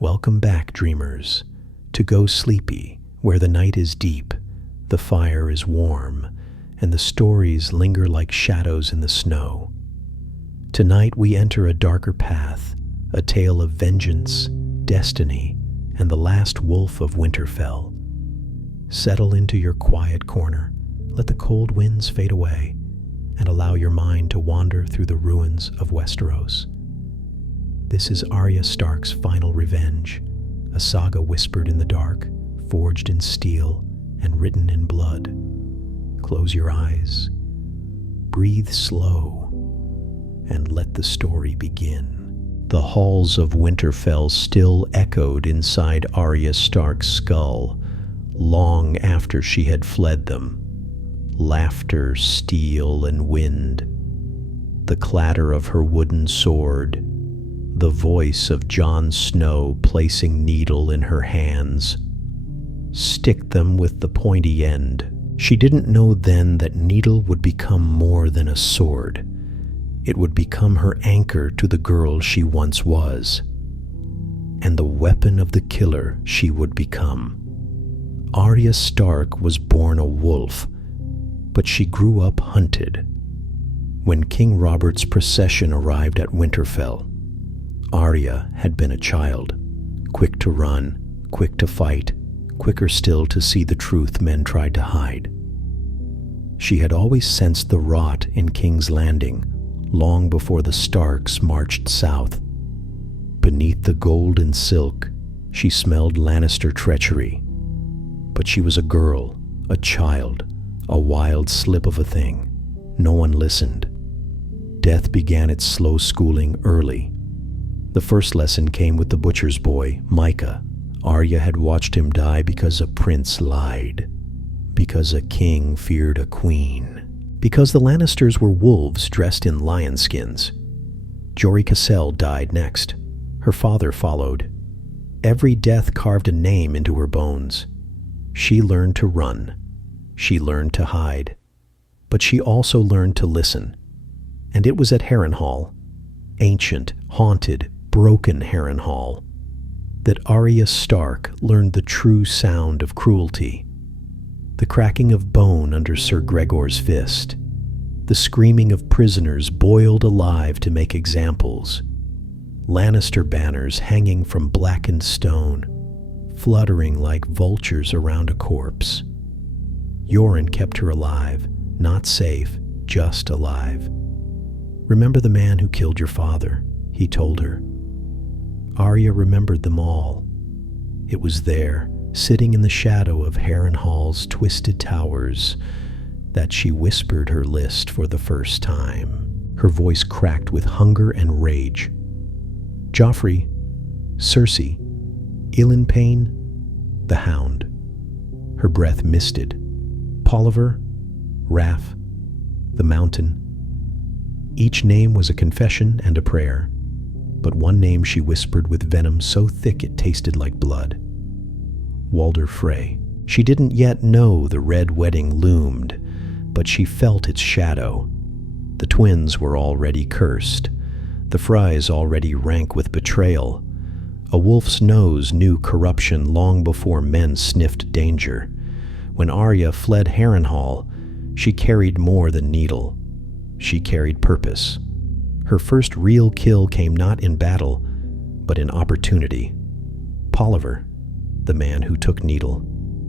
Welcome back, dreamers, to Go Sleepy, where the night is deep, the fire is warm, and the stories linger like shadows in the snow. Tonight we enter a darker path, a tale of vengeance, destiny, and the last wolf of Winterfell. Settle into your quiet corner, let the cold winds fade away, and allow your mind to wander through the ruins of Westeros. This is Arya Stark's final revenge, a saga whispered in the dark, forged in steel, and written in blood. Close your eyes, breathe slow, and let the story begin. The halls of Winterfell still echoed inside Arya Stark's skull, long after she had fled them. Laughter, steel, and wind, the clatter of her wooden sword, the voice of Jon Snow placing needle in her hands. Stick them with the pointy end. She didn't know then that needle would become more than a sword. It would become her anchor to the girl she once was, and the weapon of the killer she would become. Arya Stark was born a wolf, but she grew up hunted. When King Robert's procession arrived at Winterfell, Arya had been a child, quick to run, quick to fight, quicker still to see the truth men tried to hide. She had always sensed the rot in King's Landing, long before the Starks marched south. Beneath the gold and silk, she smelled Lannister treachery. But she was a girl, a child, a wild slip of a thing. No one listened. Death began its slow schooling early. The first lesson came with the butcher's boy, Micah. Arya had watched him die because a prince lied, because a king feared a queen, because the Lannisters were wolves dressed in lion skins. Jory Cassell died next. Her father followed. Every death carved a name into her bones. She learned to run. She learned to hide. But she also learned to listen. And it was at Harrenhal, ancient, haunted, broken Harrenhal, that Arya Stark learned the true sound of cruelty. The cracking of bone under Sir Gregor's fist. The screaming of prisoners boiled alive to make examples. Lannister banners hanging from blackened stone, fluttering like vultures around a corpse. Yoren kept her alive, not safe, just alive. Remember the man who killed your father, he told her. Arya remembered them all. It was there, sitting in the shadow of Harrenhal's twisted towers, that she whispered her list for the first time. Her voice cracked with hunger and rage. Joffrey, Cersei, Ilyn Payne, the Hound. Her breath misted. Polliver, Raff, the Mountain. Each name was a confession and a prayer, but one name she whispered with venom so thick it tasted like blood. Walder Frey. She didn't yet know the red wedding loomed, but she felt its shadow. The twins were already cursed, the Freys already rank with betrayal. A wolf's nose knew corruption long before men sniffed danger. When Arya fled Harrenhal, she carried more than needle. She carried purpose. Her first real kill came not in battle, but in opportunity. Polliver, the man who took needle,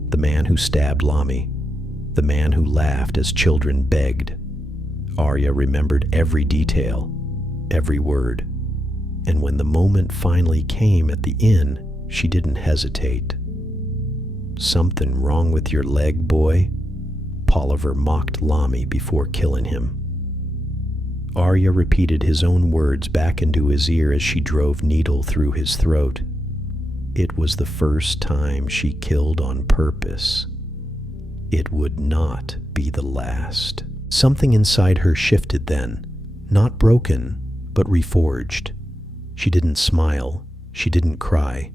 the man who stabbed Lamy, the man who laughed as children begged. Arya remembered every detail, every word. And when the moment finally came at the inn, she didn't hesitate. "Something wrong with your leg, boy?" Polliver mocked Lamy before killing him. Arya repeated his own words back into his ear as she drove needle through his throat. It was the first time she killed on purpose. It would not be the last. Something inside her shifted then, not broken, but reforged. She didn't smile. She didn't cry.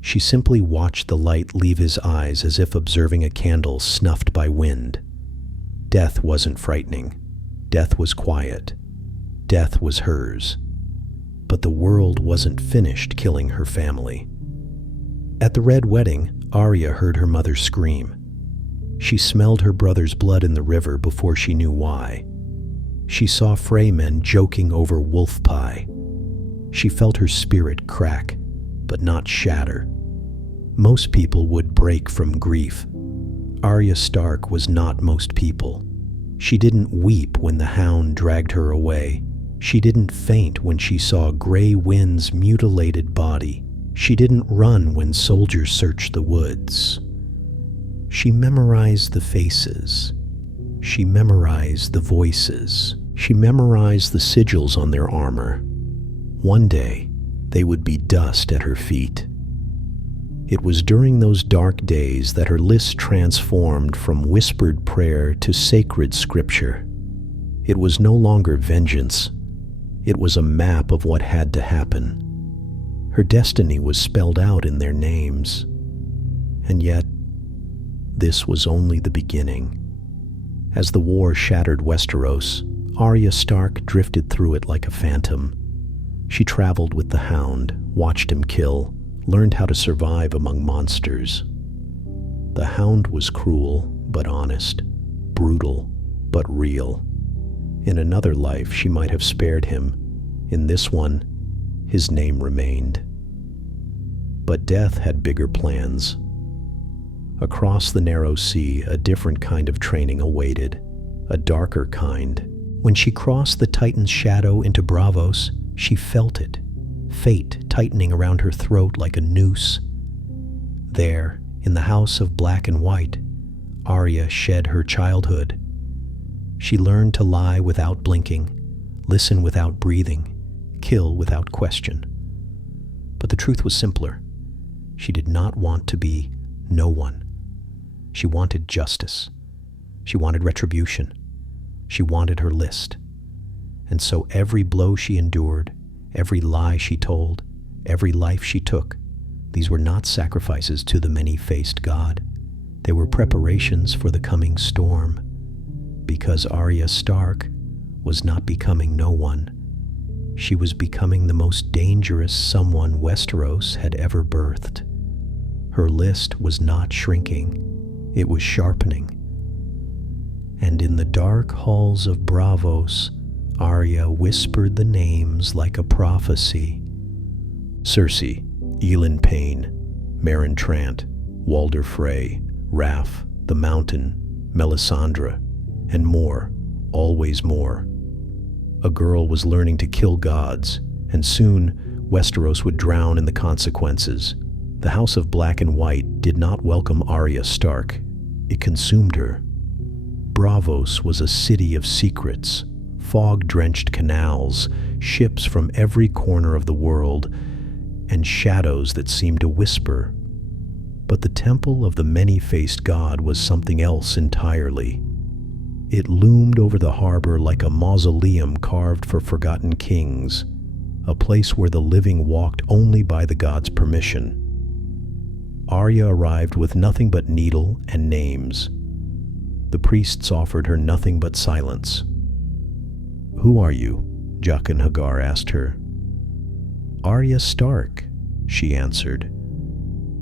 She simply watched the light leave his eyes as if observing a candle snuffed by wind. Death wasn't frightening. Death was quiet. Death was hers. But the world wasn't finished killing her family. At the Red Wedding, Arya heard her mother scream. She smelled her brother's blood in the river before she knew why. She saw Frey men joking over wolf pie. She felt her spirit crack, but not shatter. Most people would break from grief. Arya Stark was not most people. She didn't weep when the hound dragged her away. She didn't faint when she saw Grey Wind's mutilated body. She didn't run when soldiers searched the woods. She memorized the faces. She memorized the voices. She memorized the sigils on their armor. One day, they would be dust at her feet. It was during those dark days that her list transformed from whispered prayer to sacred scripture. It was no longer vengeance. It was a map of what had to happen. Her destiny was spelled out in their names. And yet, this was only the beginning. As the war shattered Westeros, Arya Stark drifted through it like a phantom. She traveled with the Hound, watched him kill, learned how to survive among monsters. The Hound was cruel, but honest, brutal, but real. In another life, she might have spared him. In this one, his name remained. But death had bigger plans. Across the narrow sea, a different kind of training awaited, a darker kind. When she crossed the Titan's shadow into Braavos, she felt it, fate tightening around her throat like a noose. There, in the house of black and white, Arya shed her childhood. She learned to lie without blinking, listen without breathing, kill without question. But the truth was simpler. She did not want to be no one. She wanted justice. She wanted retribution. She wanted her list. And so every blow she endured, every lie she told, every life she took, these were not sacrifices to the many-faced god. They were preparations for the coming storm. Because Arya Stark was not becoming no one. She was becoming the most dangerous someone Westeros had ever birthed. Her list was not shrinking. It was sharpening. And in the dark halls of Braavos, Arya whispered the names like a prophecy. Cersei, Elin Payne, Meryn Trant, Walder Frey, Raff, the Mountain, Melisandre, and more, always more. A girl was learning to kill gods, and soon Westeros would drown in the consequences. The House of Black and White did not welcome Arya Stark. It consumed her. Braavos was a city of secrets, fog-drenched canals, ships from every corner of the world, and shadows that seemed to whisper. But the temple of the many-faced god was something else entirely. It loomed over the harbor like a mausoleum carved for forgotten kings, a place where the living walked only by the god's permission. Arya arrived with nothing but needle and names. The priests offered her nothing but silence. "Who are you?" Jaqen H'ghar asked her. "Arya Stark," she answered.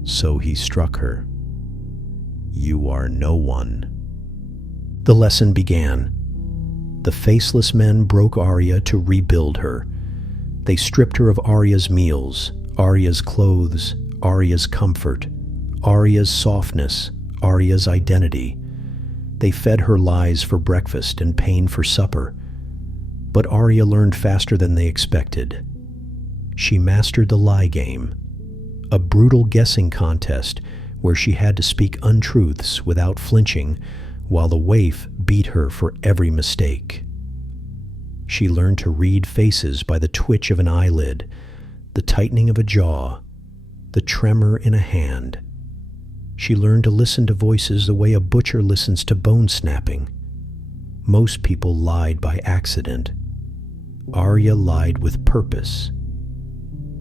So he struck her. "You are no one." The lesson began. The faceless men broke Arya to rebuild her. They stripped her of Arya's meals, Arya's clothes, Arya's comfort, Arya's softness, Arya's identity. They fed her lies for breakfast and pain for supper. But Arya learned faster than they expected. She mastered the lie game, a brutal guessing contest where she had to speak untruths without flinching, while the waif beat her for every mistake. She learned to read faces by the twitch of an eyelid, the tightening of a jaw, the tremor in a hand. She learned to listen to voices the way a butcher listens to bone snapping. Most people lied by accident. Arya lied with purpose.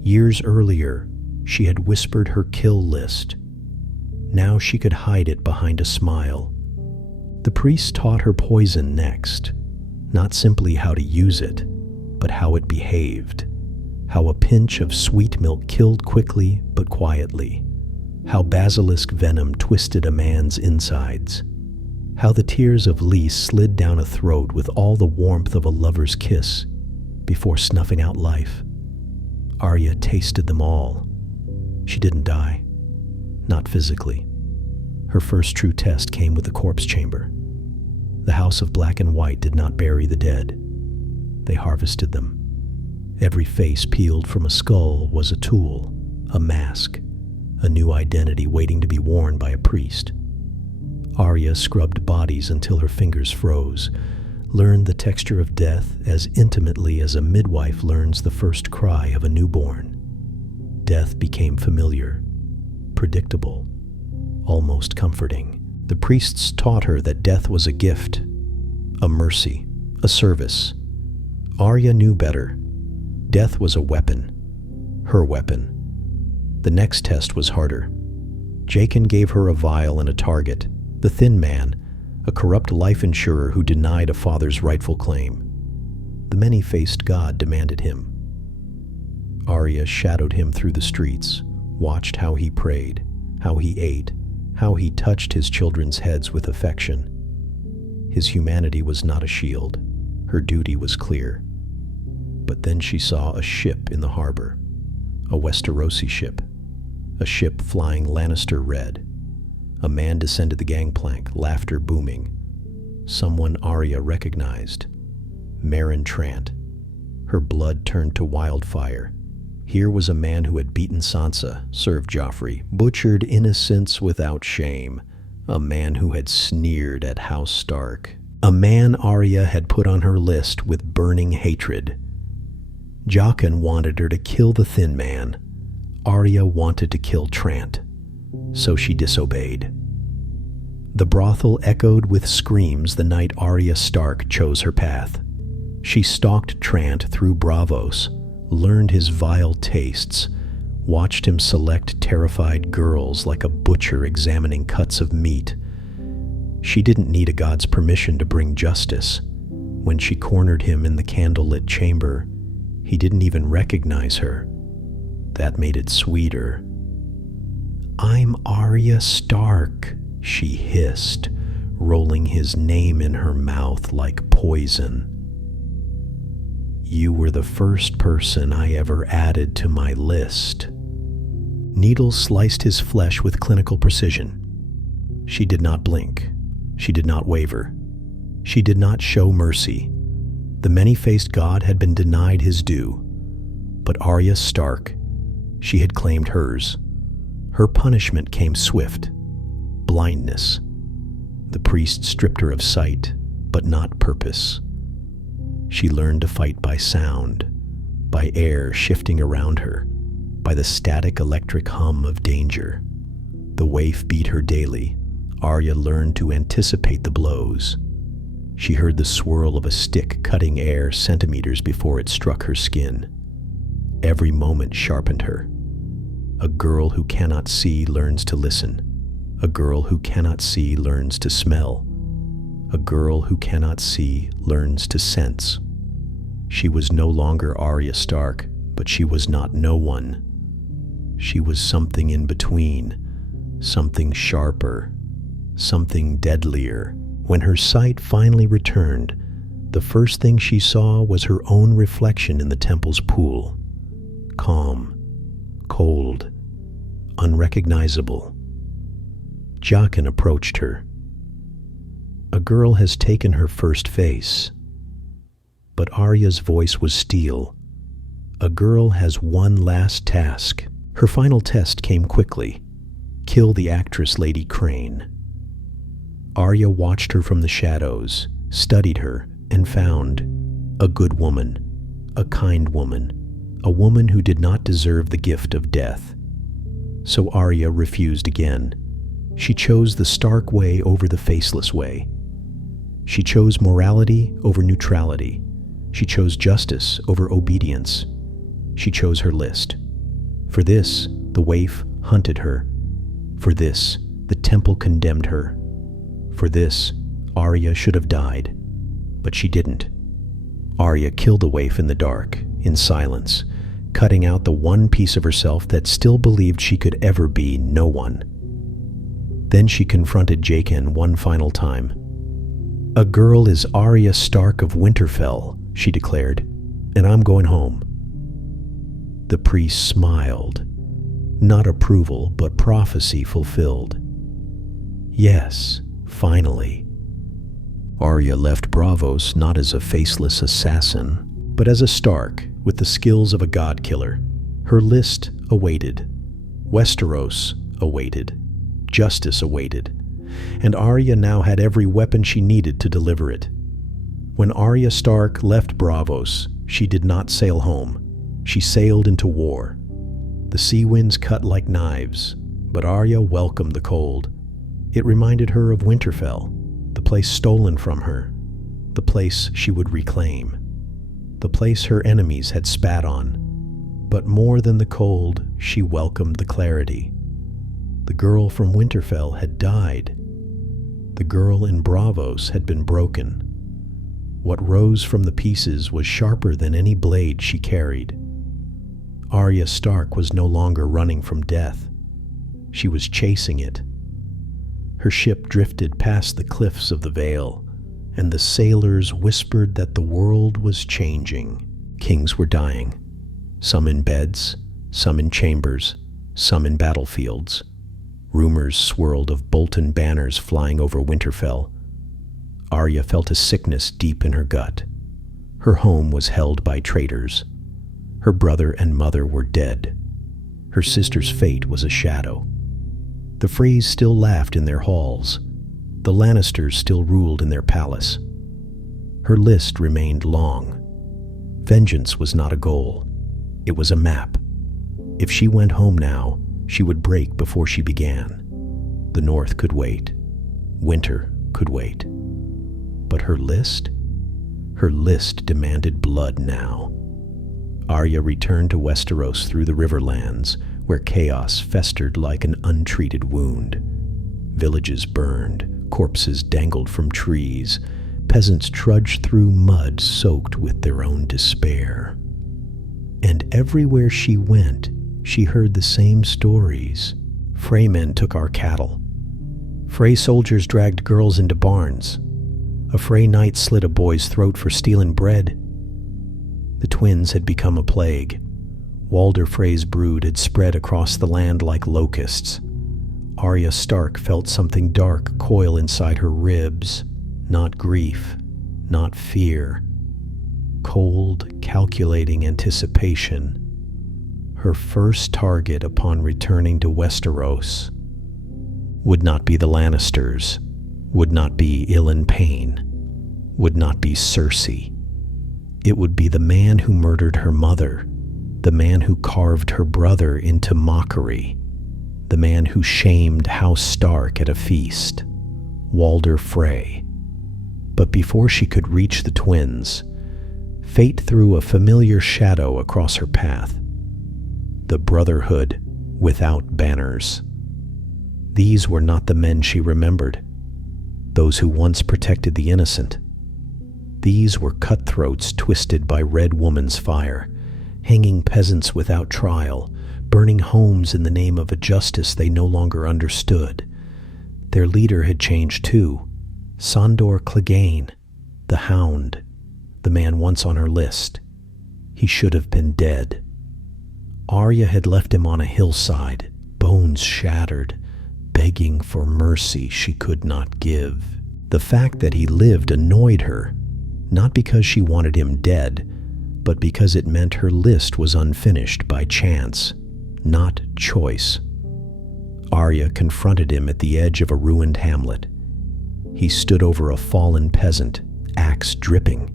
Years earlier, she had whispered her kill list. Now she could hide it behind a smile. The priest taught her poison next, not simply how to use it, but how it behaved, how a pinch of sweet milk killed quickly but quietly. how basilisk venom twisted a man's insides, how the tears of Lys slid down a throat with all the warmth of a lover's kiss before snuffing out life. Arya tasted them all. She didn't die. Not physically. Her first true test came with the corpse chamber. The House of Black and White did not bury the dead. They harvested them. Every face peeled from a skull was a tool, a mask, a new identity waiting to be worn by a priest. Arya scrubbed bodies until her fingers froze, learned the texture of death as intimately as a midwife learns the first cry of a newborn. Death became familiar, predictable, almost comforting. The priests taught her that death was a gift, a mercy, a service. Arya knew better. Death was a weapon, her weapon. The next test was harder. Jaqen gave her a vial and a target, the Thin Man, a corrupt life insurer who denied a father's rightful claim. The many-faced god demanded him. Arya shadowed him through the streets, watched how he prayed, how he ate, how he touched his children's heads with affection. His humanity was not a shield. Her duty was clear. But then she saw a ship in the harbor, a Westerosi ship, a ship flying Lannister red. A man descended the gangplank, laughter booming. Someone Arya recognized. Meryn Trant. Her blood turned to wildfire. Here was a man who had beaten Sansa, served Joffrey, butchered innocents without shame. A man who had sneered at House Stark. A man Arya had put on her list with burning hatred. Jaqen wanted her to kill the Thin Man. Arya wanted to kill Trant. So she disobeyed. The brothel echoed with screams the night Arya Stark chose her path. She stalked Trant through Braavos, learned his vile tastes, watched him select terrified girls like a butcher examining cuts of meat. She didn't need a god's permission to bring justice. When she cornered him in the candlelit chamber, he didn't even recognize her. That made it sweeter. "I'm Arya Stark," she hissed, rolling his name in her mouth like poison. "You were the first person I ever added to my list." Needles sliced his flesh with clinical precision. She did not blink. She did not waver. She did not show mercy. The many-faced god had been denied his due. But Arya Stark, she had claimed hers. Her punishment came swift. Blindness. The priest stripped her of sight, but not purpose. She learned to fight by sound, by air shifting around her, by the static electric hum of danger. The waif beat her daily. Arya learned to anticipate the blows. She heard the swirl of a stick cutting air centimeters before it struck her skin. Every moment sharpened her. A girl who cannot see learns to listen. A girl who cannot see learns to smell. A girl who cannot see learns to sense. She was no longer Arya Stark, but she was not no one. She was something in between, something sharper, something deadlier. When her sight finally returned, the first thing she saw was her own reflection in the temple's pool. Calm, cold, unrecognizable. Jaqen approached her. A girl has taken her first face. But Arya's voice was steel. A girl has one last task. Her final test came quickly. Kill the actress Lady Crane. Arya watched her from the shadows, studied her, and found a good woman, a kind woman, a woman who did not deserve the gift of death. So Arya refused again. She chose the Stark way over the faceless way. She chose morality over neutrality. She chose justice over obedience. She chose her list. For this, the waif hunted her. For this, the temple condemned her. For this, Arya should have died. But she didn't. Arya killed the waif in the dark, in silence, cutting out the one piece of herself that still believed she could ever be no one. Then she confronted Jaqen one final time. "A girl is Arya Stark of Winterfell," she declared, "and I'm going home." The priest smiled. Not approval, but prophecy fulfilled. Yes, finally. Arya left Braavos not as a faceless assassin, but as a Stark with the skills of a god-killer. Her list awaited. Westeros awaited. Justice awaited. And Arya now had every weapon she needed to deliver it. When Arya Stark left Braavos, she did not sail home. She sailed into war. The sea winds cut like knives, but Arya welcomed the cold. It reminded her of Winterfell, the place stolen from her, the place she would reclaim, the place her enemies had spat on. But more than the cold, she welcomed the clarity. The girl from Winterfell had died. The girl in Braavos had been broken. What rose from the pieces was sharper than any blade she carried. Arya Stark was no longer running from death. She was chasing it. Her ship drifted past the cliffs of the Vale, and the sailors whispered that the world was changing. Kings were dying, some in beds, some in chambers, some in battlefields. Rumors swirled of Bolton banners flying over Winterfell. Arya felt a sickness deep in her gut. Her home was held by traitors. Her brother and mother were dead. Her sister's fate was a shadow. The Freys still laughed in their halls. The Lannisters still ruled in their palace. Her list remained long. Vengeance was not a goal. It was a map. If she went home now, she would break before she began. The North could wait. Winter could wait. But her list? Her list demanded blood now. Arya returned to Westeros through the Riverlands, where chaos festered like an untreated wound. Villages burned, corpses dangled from trees, peasants trudged through mud soaked with their own despair. And everywhere she went, she heard the same stories. Frey men took our cattle. Frey soldiers dragged girls into barns. A Frey knight slit a boy's throat for stealing bread. The twins had become a plague. Walder Frey's brood had spread across the land like locusts. Arya Stark felt something dark coil inside her ribs. Not grief, not fear. Cold, calculating anticipation. Her first target upon returning to Westeros would not be the Lannisters, would not be Ilyn Payne, would not be Cersei. It would be the man who murdered her mother, the man who carved her brother into mockery, the man who shamed House Stark at a feast, Walder Frey. But before she could reach the twins, fate threw a familiar shadow across her path. The Brotherhood without banners. These were not the men she remembered, those who once protected the innocent. These were cutthroats twisted by Red Woman's fire, hanging peasants without trial, burning homes in the name of a justice they no longer understood. Their leader had changed too. Sandor Clegane, the Hound, the man once on her list. He should have been dead. Arya had left him on a hillside, bones shattered, begging for mercy she could not give. The fact that he lived annoyed her, not because she wanted him dead, but because it meant her list was unfinished by chance, not choice. Arya confronted him at the edge of a ruined hamlet. He stood over a fallen peasant, axe dripping.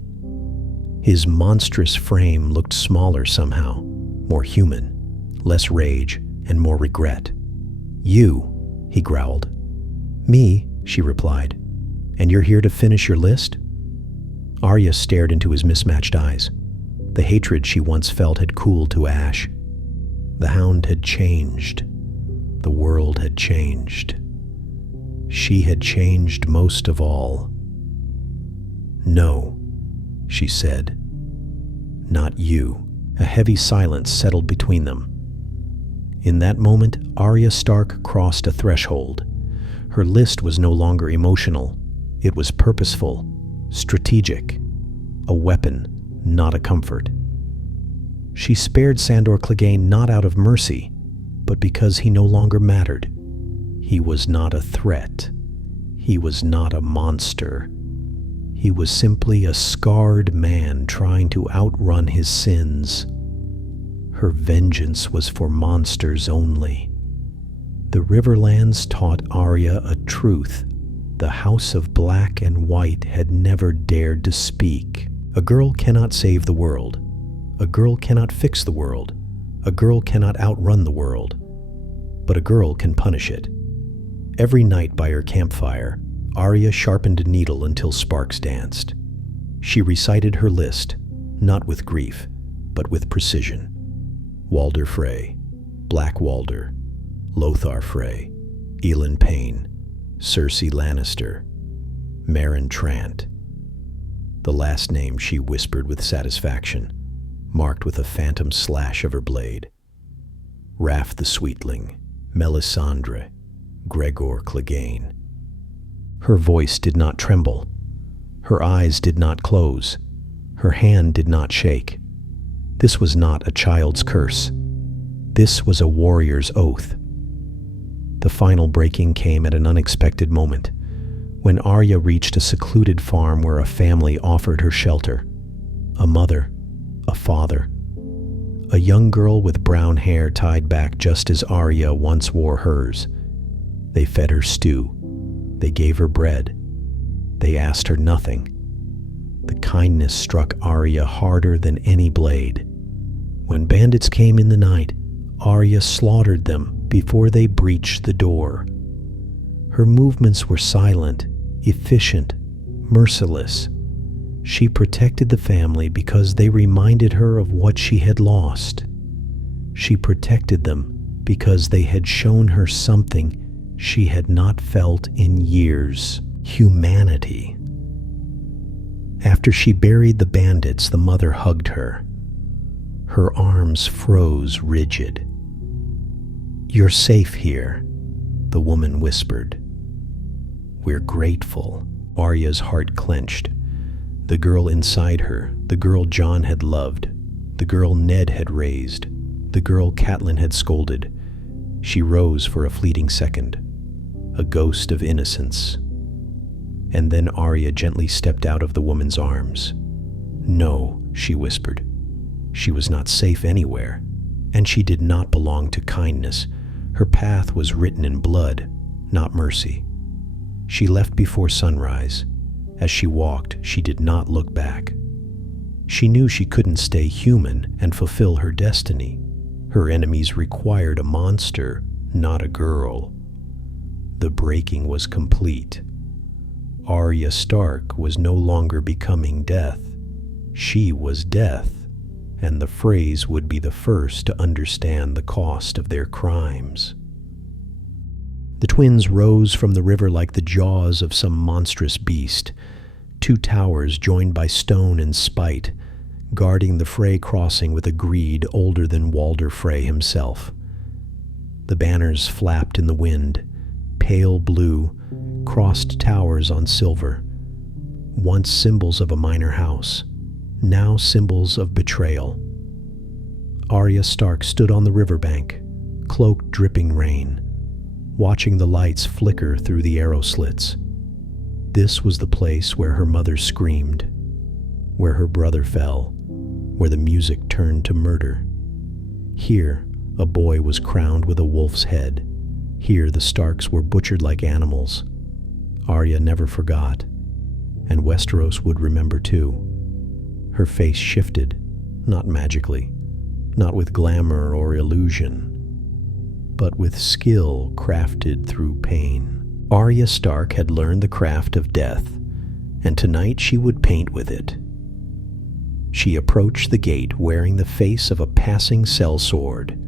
His monstrous frame looked smaller somehow, more human, less rage and more regret. "You," he growled. "Me," she replied. "And you're here to finish your list?" Arya stared into his mismatched eyes. The hatred she once felt had cooled to ash. The Hound had changed. The world had changed. She had changed most of all. "No," she said. "Not you." A heavy silence settled between them. In that moment, Arya Stark crossed a threshold. Her list was no longer emotional. It was purposeful, strategic, a weapon, not a comfort. She spared Sandor Clegane not out of mercy, but because he no longer mattered. He was not a threat. He was not a monster. He was simply a scarred man trying to outrun his sins. Her vengeance was for monsters only. The Riverlands taught Arya a truth the House of Black and White had never dared to speak. A girl cannot save the world. A girl cannot fix the world. A girl cannot outrun the world. But a girl can punish it. Every night by her campfire, Arya sharpened a needle until sparks danced. She recited her list, not with grief, but with precision. Walder Frey, Black Walder, Lothar Frey, Elend Payne, Cersei Lannister, Meryn Trant. The last name she whispered with satisfaction, marked with a phantom slash of her blade. Raff the Sweetling, Melisandre, Gregor Clegane. Her voice did not tremble. Her eyes did not close. Her hand did not shake. This was not a child's curse. This was a warrior's oath. The final breaking came at an unexpected moment, when Arya reached a secluded farm where a family offered her shelter. A mother, a father, a young girl with brown hair tied back just as Arya once wore hers. They fed her stew. They gave her bread. They asked her nothing. The kindness struck Arya harder than any blade. When bandits came in the night, Arya slaughtered them before they breached the door. Her movements were silent, efficient, merciless. She protected the family because they reminded her of what she had lost. She protected them because they had shown her something she had not felt in years: humanity. After she buried the bandits, the mother hugged her. Her arms froze rigid. "You're safe here," the woman whispered. "We're grateful." Arya's heart clenched. The girl inside her, the girl Jon had loved, the girl Ned had raised, the girl Catelyn had scolded. She rose for a fleeting second, a ghost of innocence. And then Arya gently stepped out of the woman's arms. "No," she whispered. She was not safe anywhere, and she did not belong to kindness. Her path was written in blood, not mercy. She left before sunrise. As she walked, she did not look back. She knew she couldn't stay human and fulfill her destiny. Her enemies required a monster, not a girl. The breaking was complete. Arya Stark was no longer becoming death. She was death, and the Freys would be the first to understand the cost of their crimes. The twins rose from the river like the jaws of some monstrous beast, two towers joined by stone and spite, guarding the Frey crossing with a greed older than Walder Frey himself. The banners flapped in the wind, pale blue, crossed towers on silver, once symbols of a minor house, now symbols of betrayal. Arya Stark stood on the riverbank, cloak dripping rain, watching the lights flicker through the arrow slits. This was the place where her mother screamed, where her brother fell, where the music turned to murder. Here, a boy was crowned with a wolf's head. Here, the Starks were butchered like animals. Arya never forgot, and Westeros would remember too. Her face shifted, not magically, not with glamour or illusion, but with skill crafted through pain. Arya Stark had learned the craft of death, and tonight she would paint with it. She approached the gate wearing the face of a passing sellsword,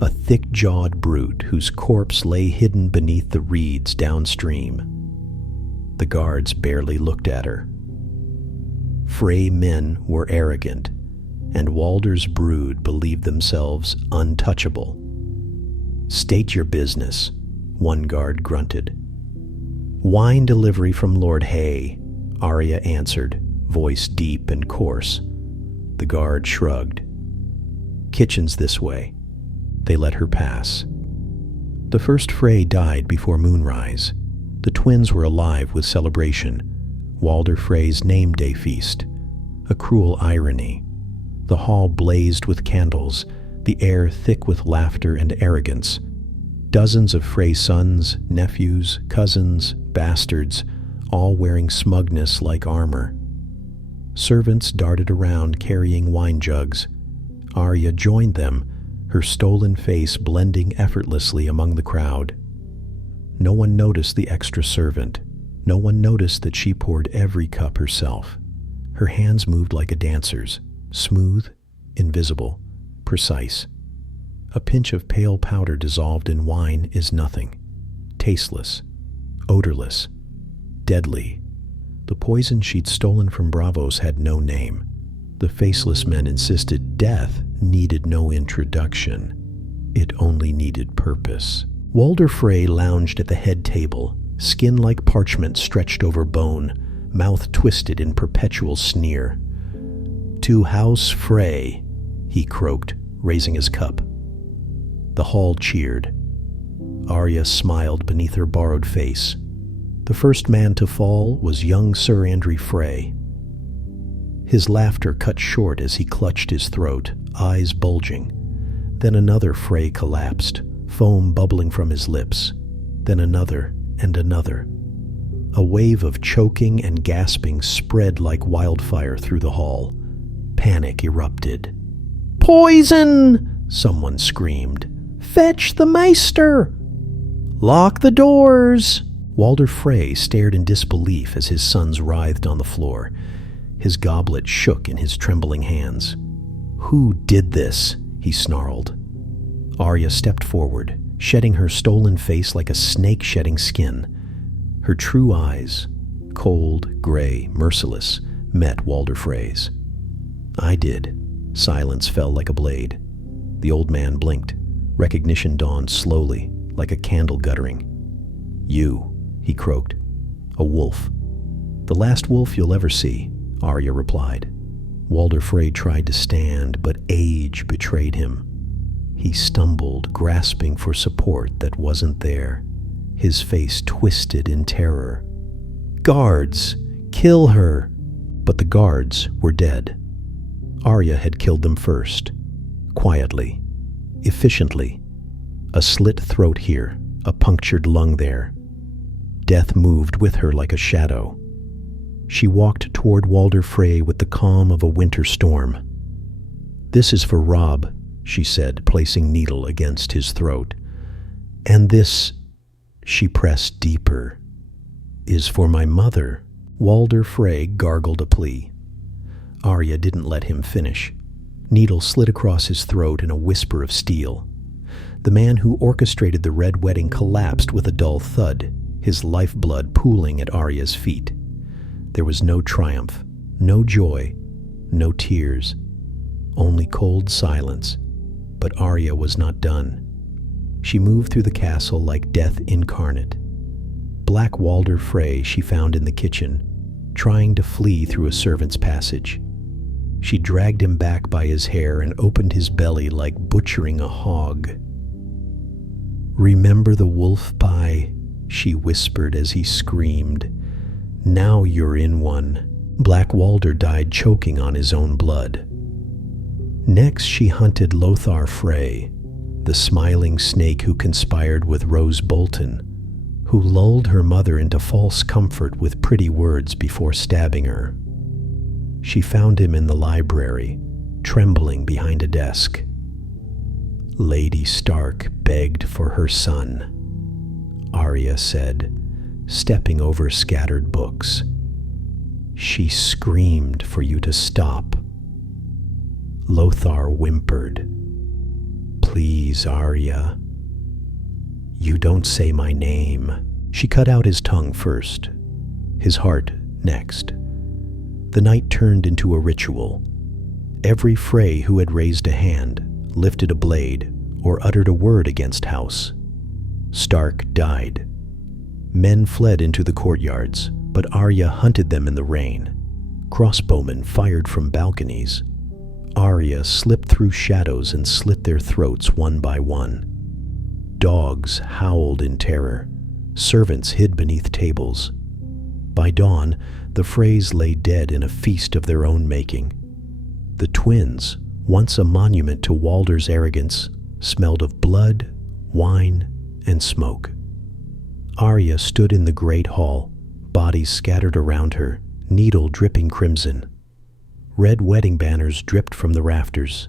a thick-jawed brute whose corpse lay hidden beneath the reeds downstream. The guards barely looked at her. Frey men were arrogant, and Walder's brood believed themselves untouchable. "State your business," one guard grunted. "Wine delivery from Lord Hay," Arya answered, voice deep and coarse. The guard shrugged. "Kitchen's this way." They let her pass. The first Frey died before moonrise. The twins were alive with celebration. Walder Frey's name day feast. A cruel irony. The hall blazed with candles, the air thick with laughter and arrogance. Dozens of Frey sons, nephews, cousins, bastards, all wearing smugness like armor. Servants darted around carrying wine jugs. Arya joined them, her stolen face blending effortlessly among the crowd. No one noticed the extra servant. No one noticed that she poured every cup herself. Her hands moved like a dancer's, smooth, invisible, precise. A pinch of pale powder dissolved in wine is nothing. Tasteless, odorless, deadly. The poison she'd stolen from Braavos had no name. The faceless men insisted death needed no introduction. It only needed purpose. Walder Frey lounged at the head table, skin like parchment stretched over bone, mouth twisted in perpetual sneer. "To House Frey," he croaked, raising his cup. The hall cheered. Arya smiled beneath her borrowed face. The first man to fall was young Sir Andrew Frey. His laughter cut short as he clutched his throat, eyes bulging. Then another Frey collapsed, foam bubbling from his lips. Then another and another. A wave of choking and gasping spread like wildfire through the hall. Panic erupted. "Poison!" someone screamed. "Fetch the maester!" "Lock the doors!" Walder Frey stared in disbelief as his sons writhed on the floor. His goblet shook in his trembling hands. "Who did this?" he snarled. Arya stepped forward, shedding her stolen face like a snake shedding skin. Her true eyes, cold, gray, merciless, met Walder Frey's. "I did." Silence fell like a blade. The old man blinked. Recognition dawned slowly, like a candle guttering. "You," he croaked. "A wolf." "The last wolf you'll ever see," Arya replied. Walder Frey tried to stand, but age betrayed him. He stumbled, grasping for support that wasn't there. His face twisted in terror. "Guards! Kill her!" But the guards were dead. Arya had killed them first. Quietly. Efficiently. A slit throat here, a punctured lung there. Death moved with her like a shadow. She walked toward Walder Frey with the calm of a winter storm. "This is for Robb," she said, placing needle against his throat. "And this," she pressed deeper, "is for my mother." Walder Frey gargled a plea. Arya didn't let him finish. Needle slid across his throat in a whisper of steel. The man who orchestrated the red wedding collapsed with a dull thud, his lifeblood pooling at Arya's feet. There was no triumph, no joy, no tears, only cold silence. But Arya was not done. She moved through the castle like death incarnate. Black Walder Frey she found in the kitchen, trying to flee through a servant's passage. She dragged him back by his hair and opened his belly like butchering a hog. "Remember the wolf pie?" she whispered as he screamed. "Now you're in one." Black Walder died choking on his own blood. Next she hunted Lothar Frey, the smiling snake who conspired with Rose Bolton, who lulled her mother into false comfort with pretty words before stabbing her. She found him in the library, trembling behind a desk. Lady Stark begged for her son, Arya said, stepping over scattered books. She screamed for you to stop. Lothar whimpered. Please, Arya. You don't say my name. She cut out his tongue first, his heart next. The night turned into a ritual. Every Frey who had raised a hand, lifted a blade, or uttered a word against House Stark died. Men fled into the courtyards, but Arya hunted them in the rain. Crossbowmen fired from balconies. Arya slipped through shadows and slit their throats one by one. Dogs howled in terror. Servants hid beneath tables. By dawn, the Freys lay dead in a feast of their own making. The twins, once a monument to Walder's arrogance, smelled of blood, wine, and smoke. Arya stood in the great hall, bodies scattered around her, needle dripping crimson. Red wedding banners dripped from the rafters.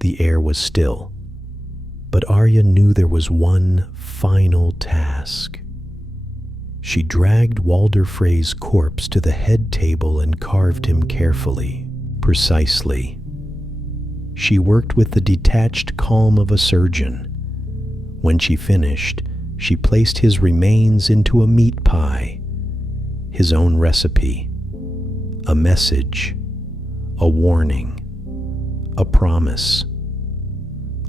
The air was still. But Arya knew there was one final task. She dragged Walder Frey's corpse to the head table and carved him carefully, precisely. She worked with the detached calm of a surgeon. When she finished, she placed his remains into a meat pie, his own recipe, a message, a warning, a promise.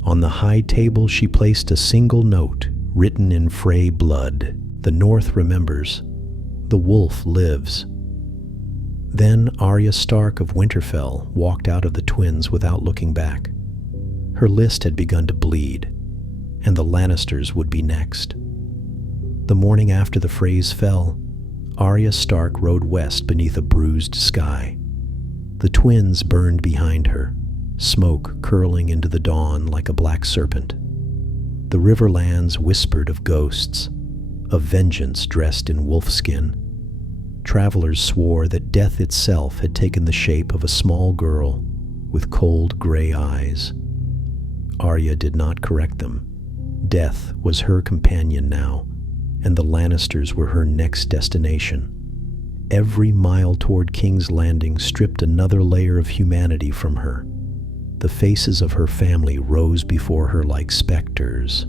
On the high table she placed a single note written in Frey blood. The North remembers. The wolf lives. Then Arya Stark of Winterfell walked out of the twins without looking back. Her list had begun to bleed, and the Lannisters would be next. The morning after the Freys fell, Arya Stark rode west beneath a bruised sky. The twins burned behind her, smoke curling into the dawn like a black serpent. The riverlands whispered of ghosts, of vengeance dressed in wolfskin. Travelers swore that death itself had taken the shape of a small girl with cold gray eyes. Arya did not correct them. Death was her companion now, and the Lannisters were her next destination. Every mile toward King's Landing stripped another layer of humanity from her. The faces of her family rose before her like specters.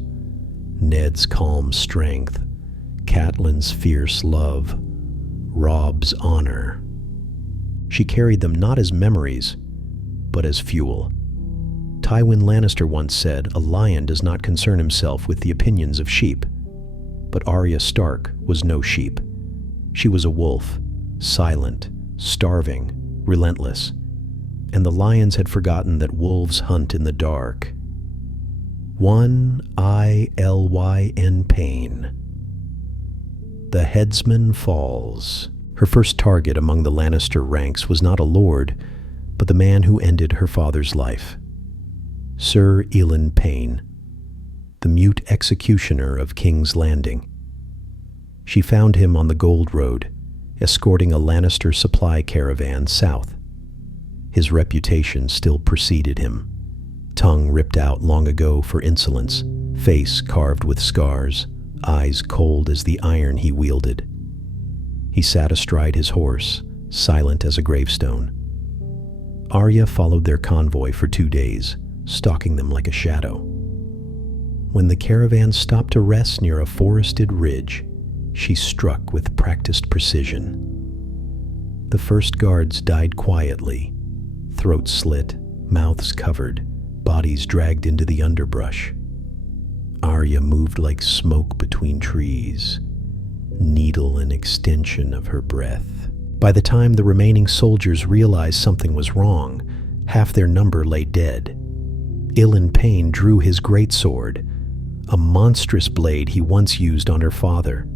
Ned's calm strength, Catelyn's fierce love, Robb's honor. She carried them not as memories, but as fuel. Tywin Lannister once said, "A lion does not concern himself with the opinions of sheep." But Arya Stark was no sheep. She was a wolf, silent, starving, relentless. And the lions had forgotten that wolves hunt in the dark. 1 pain. The headsman falls. Her first target among the Lannister ranks was not a lord, but the man who ended her father's life. Sir Elend Payne, the mute executioner of King's Landing. She found him on the Gold Road, escorting a Lannister supply caravan south. His reputation still preceded him. Tongue ripped out long ago for insolence, face carved with scars, eyes cold as the iron he wielded. He sat astride his horse, silent as a gravestone. Arya followed their convoy for 2 days, stalking them like a shadow. When the caravan stopped to rest near a forested ridge, she struck with practiced precision. The first guards died quietly, throats slit, mouths covered, bodies dragged into the underbrush. Arya moved like smoke between trees, needle an extension of her breath. By the time the remaining soldiers realized something was wrong, half their number lay dead. Elend Payne drew his greatsword, a monstrous blade he once used on her father.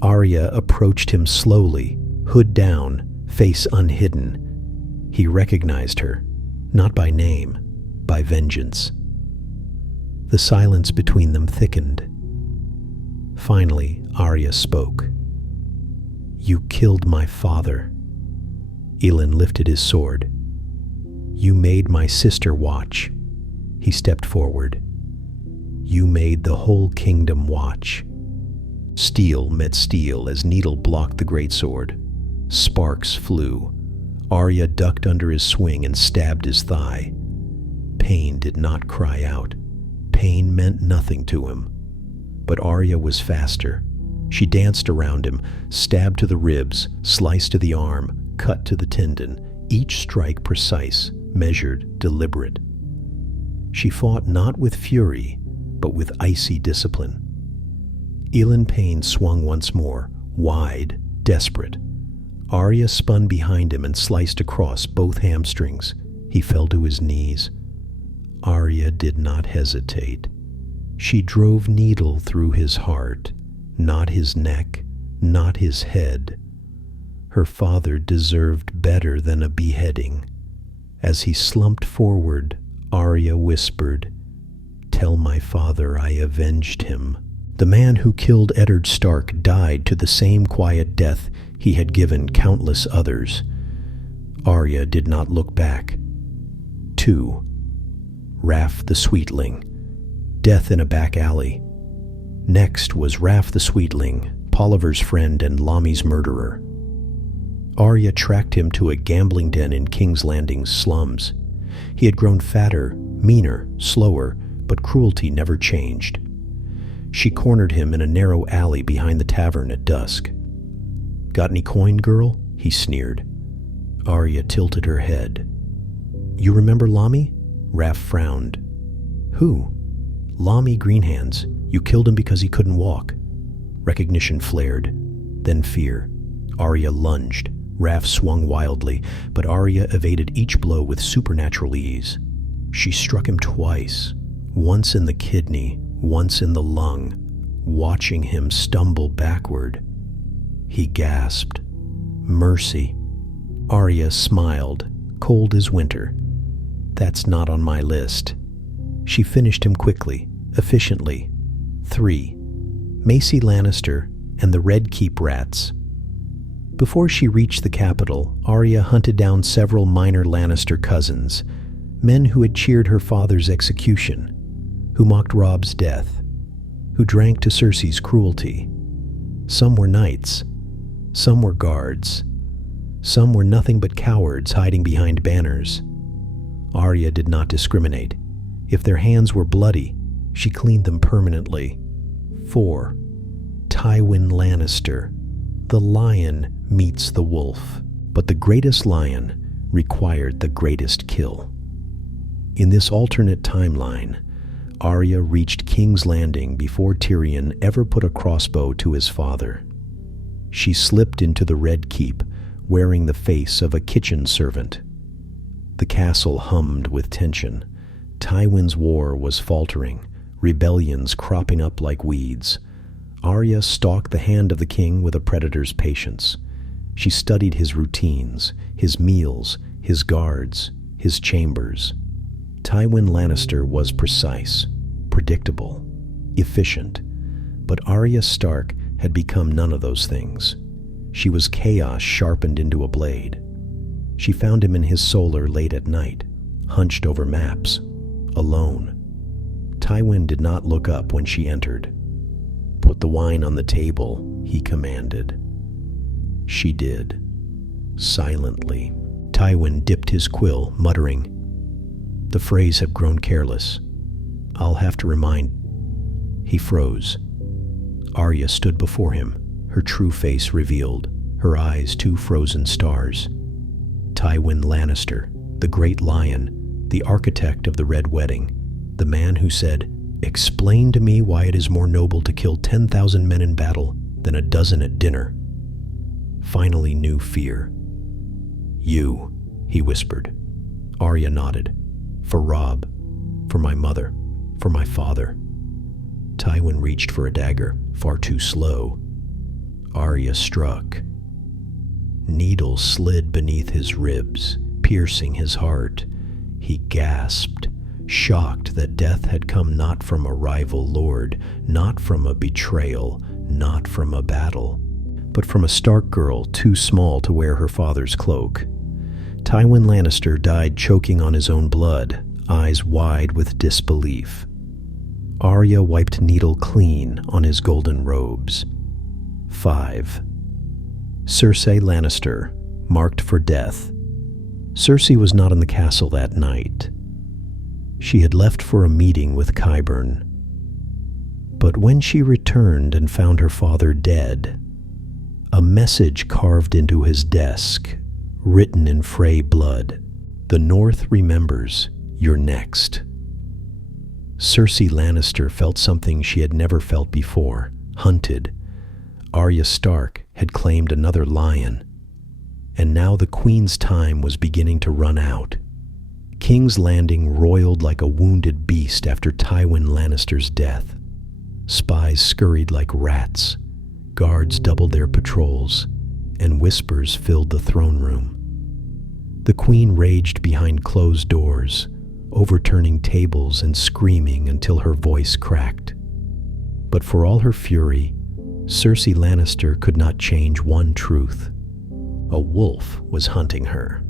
Arya approached him slowly, hood down, face unhidden. He recognized her, not by name, by vengeance. The silence between them thickened. Finally, Arya spoke. "You killed my father." Elend lifted his sword. "You made my sister watch." He stepped forward. "You made the whole kingdom watch." Steel met steel as needle blocked the greatsword. Sparks flew. Arya ducked under his swing and stabbed his thigh. Pain did not cry out. Pain meant nothing to him. But Arya was faster. She danced around him, stabbed to the ribs, sliced to the arm, cut to the tendon, each strike precise, measured, deliberate. She fought not with fury, but with icy discipline. Elan Payne swung once more, wide, desperate. Arya spun behind him and sliced across both hamstrings. He fell to his knees. Arya did not hesitate. She drove needle through his heart, not his neck, not his head. Her father deserved better than a beheading. As he slumped forward, Arya whispered, "Tell my father I avenged him." The man who killed Eddard Stark died to the same quiet death he had given countless others. Arya did not look back. 2. Raff the Sweetling. Death in a back alley. Next was Raff the Sweetling, Polliver's friend and Lami's murderer. Arya tracked him to a gambling den in King's Landing's slums. He had grown fatter, meaner, slower, but cruelty never changed. She cornered him in a narrow alley behind the tavern at dusk. "Got any coin, girl?" he sneered. Arya tilted her head. "You remember Lami?" Raff frowned. "Who?" "Lami Greenhands. You killed him because he couldn't walk." Recognition flared, then fear. Arya lunged. Raff swung wildly, but Arya evaded each blow with supernatural ease. She struck him twice, once in the kidney, once in the lung, watching him stumble backward. He gasped, "Mercy." Arya smiled, cold as winter. "That's not on my list." She finished him quickly, efficiently. 3. Macy Lannister and the Red Keep Rats. Before she reached the capital, Arya hunted down several minor Lannister cousins, men who had cheered her father's execution, who mocked Robb's death, who drank to Cersei's cruelty. Some were knights, some were guards, some were nothing but cowards hiding behind banners. Arya did not discriminate. If their hands were bloody, she cleaned them permanently. 4. Tywin Lannister. The lion meets the wolf, but the greatest lion required the greatest kill. In this alternate timeline, Arya reached King's Landing before Tyrion ever put a crossbow to his father. She slipped into the Red Keep, wearing the face of a kitchen servant. The castle hummed with tension. Tywin's war was faltering, rebellions cropping up like weeds. Arya stalked the hand of the king with a predator's patience. She studied his routines, his meals, his guards, his chambers. Tywin Lannister was precise, predictable, efficient, but Arya Stark had become none of those things. She was chaos sharpened into a blade. She found him in his solar late at night, hunched over maps, alone. Tywin did not look up when she entered. "Put the wine on the table," he commanded. She did. Silently, Tywin dipped his quill, muttering, "The Freys have grown careless. I'll have to remind—" He froze. Arya stood before him, her true face revealed, her eyes 2 frozen stars. Tywin Lannister, the great lion, the architect of the Red Wedding, the man who said, "Explain to me why it is more noble to kill 10,000 men in battle than a dozen at dinner," finally knew fear. "You," he whispered. Arya nodded. "For Robb, for my mother, for my father." Tywin reached for a dagger, far too slow. Arya struck. Needles slid beneath his ribs, piercing his heart. He gasped, shocked that death had come not from a rival lord, not from a betrayal, not from a battle, but from a Stark girl too small to wear her father's cloak. Tywin Lannister died choking on his own blood, eyes wide with disbelief. Arya wiped Needle clean on his golden robes. 5. Cersei Lannister, marked for death. Cersei was not in the castle that night. She had left for a meeting with Qyburn. But when she returned and found her father dead, a message carved into his desk, written in Frey blood, The North remembers. You're next. Cersei Lannister felt something she had never felt before, hunted. Arya Stark had claimed another lion, and now the Queen's time was beginning to run out. King's Landing roiled like a wounded beast after Tywin Lannister's death. Spies scurried like rats, guards doubled their patrols, and whispers filled the throne room. The Queen raged behind closed doors, overturning tables and screaming until her voice cracked. But for all her fury, Cersei Lannister could not change one truth. A wolf was hunting her.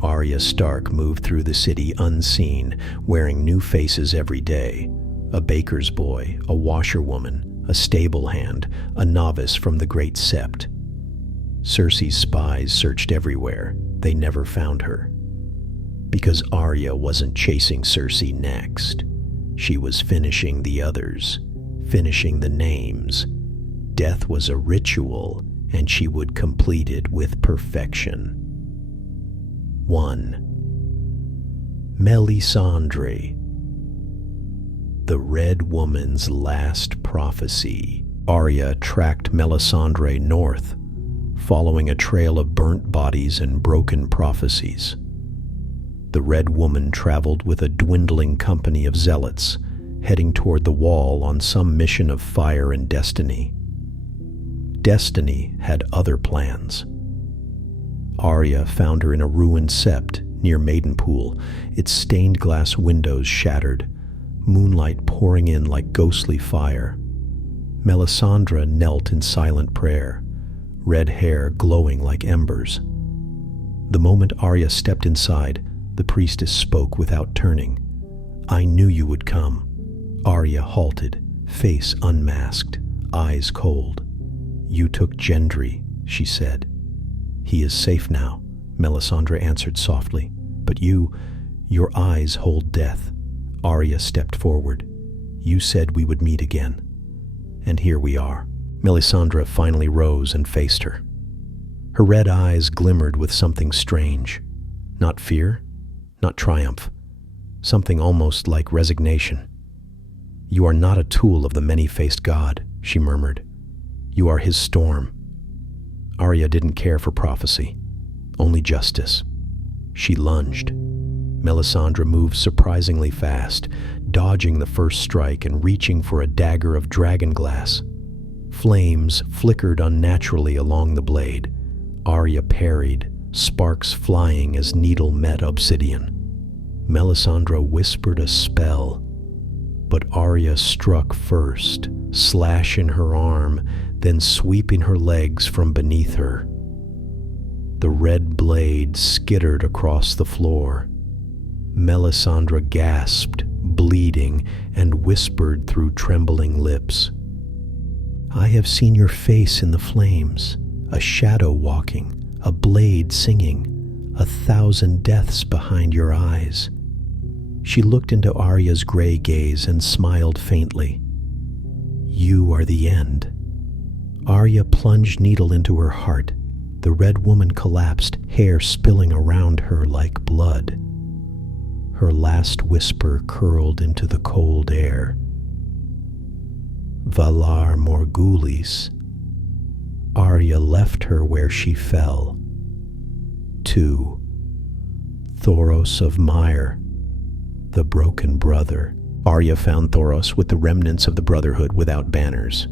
Arya Stark moved through the city unseen, wearing new faces every day. A baker's boy, a washerwoman, a stable hand, a novice from the Great Sept. Cersei's spies searched everywhere. They never found her. Because Arya wasn't chasing Cersei next. She was finishing the others, finishing the names. Death was a ritual, and she would complete it with perfection. 1. Melisandre. The Red Woman's last prophecy. Arya tracked Melisandre north, following a trail of burnt bodies and broken prophecies. The Red Woman traveled with a dwindling company of zealots, heading toward the Wall on some mission of fire and destiny. Destiny had other plans. Arya found her in a ruined sept near Maidenpool, its stained glass windows shattered, moonlight pouring in like ghostly fire. Melisandre knelt in silent prayer, red hair glowing like embers. The moment Arya stepped inside, the priestess spoke without turning. "I knew you would come." Arya halted, face unmasked, eyes cold. "You took Gendry," she said. "He is safe now," Melisandre answered softly. "But your eyes hold death." Arya stepped forward. "You said we would meet again. And here we are." Melisandre finally rose and faced her. Her red eyes glimmered with something strange. Not fear, not triumph. Something almost like resignation. "You are not a tool of the many-faced god," she murmured. "You are his storm." Arya didn't care for prophecy, only justice. She lunged. Melisandre moved surprisingly fast, dodging the first strike and reaching for a dagger of dragon glass. Flames flickered unnaturally along the blade. Arya parried, sparks flying as needle met obsidian. Melisandre whispered a spell, but Arya struck first, slash in her arm, then sweeping her legs from beneath her. The red blade skittered across the floor. Melisandre gasped, bleeding, and whispered through trembling lips. "I have seen your face in the flames, a shadow walking, a blade singing, 1,000 deaths behind your eyes." She looked into Arya's gray gaze and smiled faintly. "You are the end." Arya plunged needle into her heart. The Red Woman collapsed, hair spilling around her like blood. Her last whisper curled into the cold air. "Valar Morghulis." Arya left her where she fell. 2. Thoros of Myre. The broken brother. Arya found Thoros with the remnants of the Brotherhood without banners.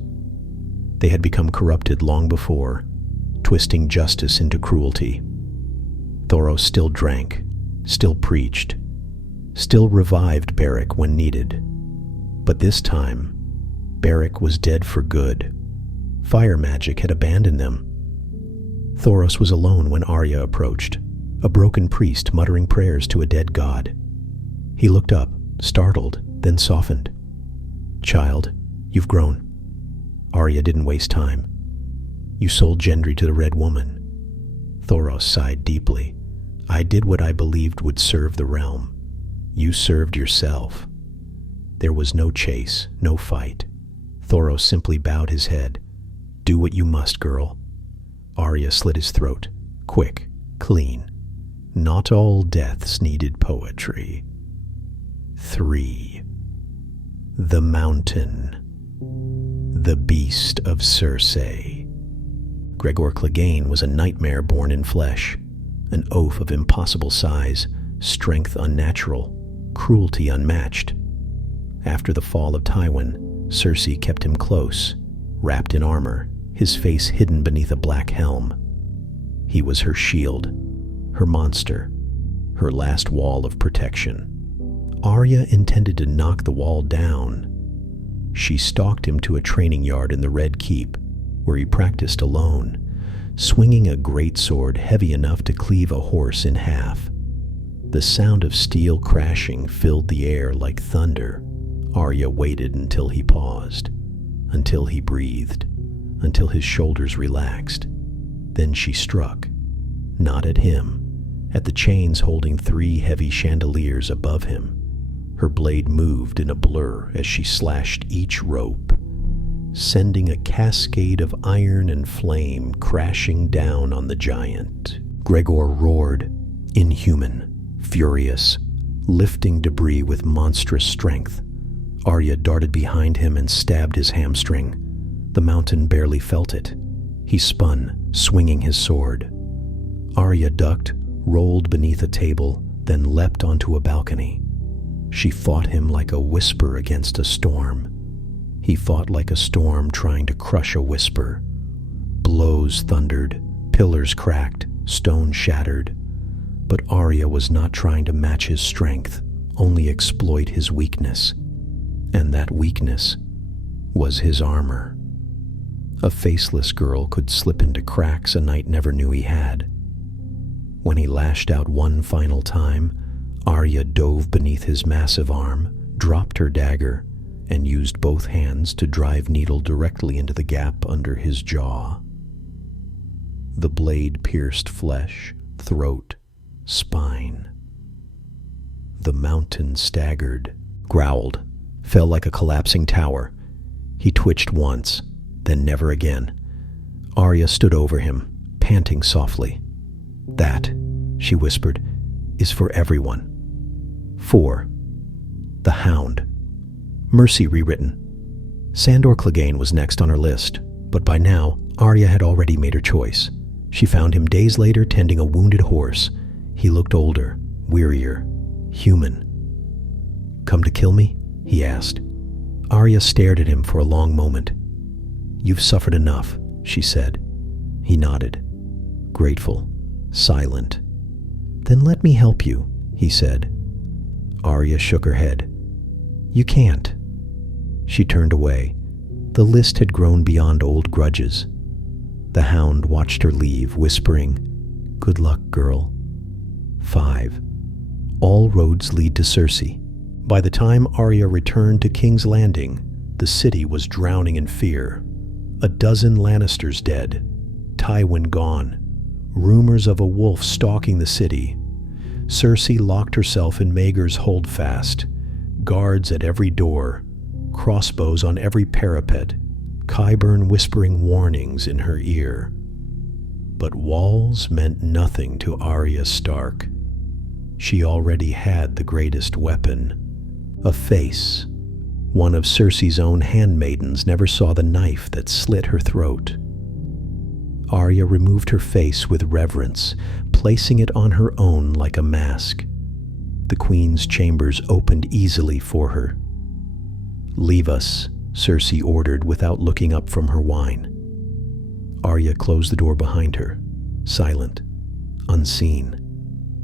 They had become corrupted long before, twisting justice into cruelty. Thoros still drank, still preached, still revived Beric when needed. But this time, Beric was dead for good. Fire magic had abandoned them. Thoros was alone when Arya approached, a broken priest muttering prayers to a dead god. He looked up, startled, then softened. "Child, you've grown." Arya didn't waste time. "You sold Gendry to the Red Woman." Thoros sighed deeply. "I did what I believed would serve the realm. You served yourself." There was no chase, no fight. Thoros simply bowed his head. "Do what you must, girl." Arya slit his throat. Quick, clean. Not all deaths needed poetry. 3. The Mountain. The Beast of Cersei. Gregor Clegane was a nightmare born in flesh, an oaf of impossible size, strength unnatural, cruelty unmatched. After the fall of Tywin, Cersei kept him close, wrapped in armor, his face hidden beneath a black helm. He was her shield, her monster, her last wall of protection. Arya intended to knock the wall down. She stalked him to a training yard in the Red Keep, where he practiced alone, swinging a greatsword heavy enough to cleave a horse in half. The sound of steel crashing filled the air like thunder. Arya waited until he paused, until he breathed, until his shoulders relaxed. Then she struck, not at him, at the chains holding 3 heavy chandeliers above him. Her blade moved in a blur as she slashed each rope, sending a cascade of iron and flame crashing down on the giant. Gregor roared, inhuman, furious, lifting debris with monstrous strength. Arya darted behind him and stabbed his hamstring. The mountain barely felt it. He spun, swinging his sword. Arya ducked, rolled beneath a table, then leapt onto a balcony. She fought him like a whisper against a storm. He fought like a storm trying to crush a whisper. Blows thundered, pillars cracked, stone shattered. But Arya was not trying to match his strength, only exploit his weakness. And that weakness was his armor. A faceless girl could slip into cracks a knight never knew he had. When he lashed out one final time, Arya dove beneath his massive arm, dropped her dagger, and used both hands to drive needle directly into the gap under his jaw. The blade pierced flesh, throat, spine. The mountain staggered, growled, fell like a collapsing tower. He twitched once, then never again. Arya stood over him, panting softly. "That," she whispered, "is for everyone." 4. The Hound. Mercy rewritten. Sandor Clegane was next on her list, but by now, Arya had already made her choice. She found him days later tending a wounded horse. He looked older, wearier, human. "Come to kill me?" he asked. Arya stared at him for a long moment. "You've suffered enough," she said. He nodded, grateful, silent. "Then let me help you," he said. Arya shook her head. "You can't." She turned away. The list had grown beyond old grudges. The Hound watched her leave, whispering, "Good luck, girl." 5. All roads lead to Cersei. By the time Arya returned to King's Landing, the city was drowning in fear. A dozen Lannisters dead, Tywin gone, rumors of a wolf stalking the city. Cersei locked herself in Maegor's holdfast, guards at every door, crossbows on every parapet, Qyburn whispering warnings in her ear. But walls meant nothing to Arya Stark. She already had the greatest weapon, a face. One of Cersei's own handmaidens never saw the knife that slit her throat. Arya removed her face with reverence, placing it on her own like a mask. The queen's chambers opened easily for her. "Leave us," Cersei ordered without looking up from her wine. Arya closed the door behind her, silent, unseen.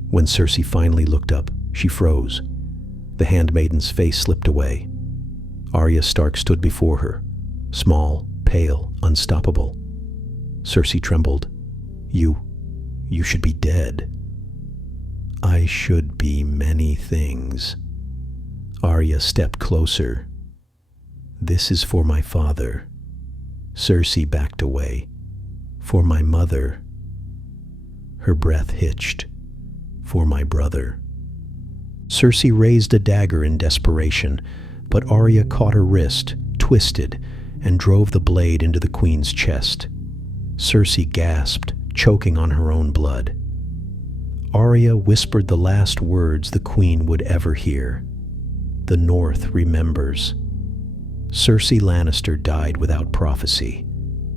When Cersei finally looked up, she froze. The handmaiden's face slipped away. Arya Stark stood before her, small, pale, unstoppable. Cersei trembled. You should be dead." "I should be many things." Arya stepped closer. "This is for my father." Cersei backed away. "For my mother." Her breath hitched. "For my brother." Cersei raised a dagger in desperation, but Arya caught her wrist, twisted, and drove the blade into the queen's chest. Cersei gasped, choking on her own blood. Arya whispered the last words the queen would ever hear. The North remembers. Cersei Lannister died without prophecy,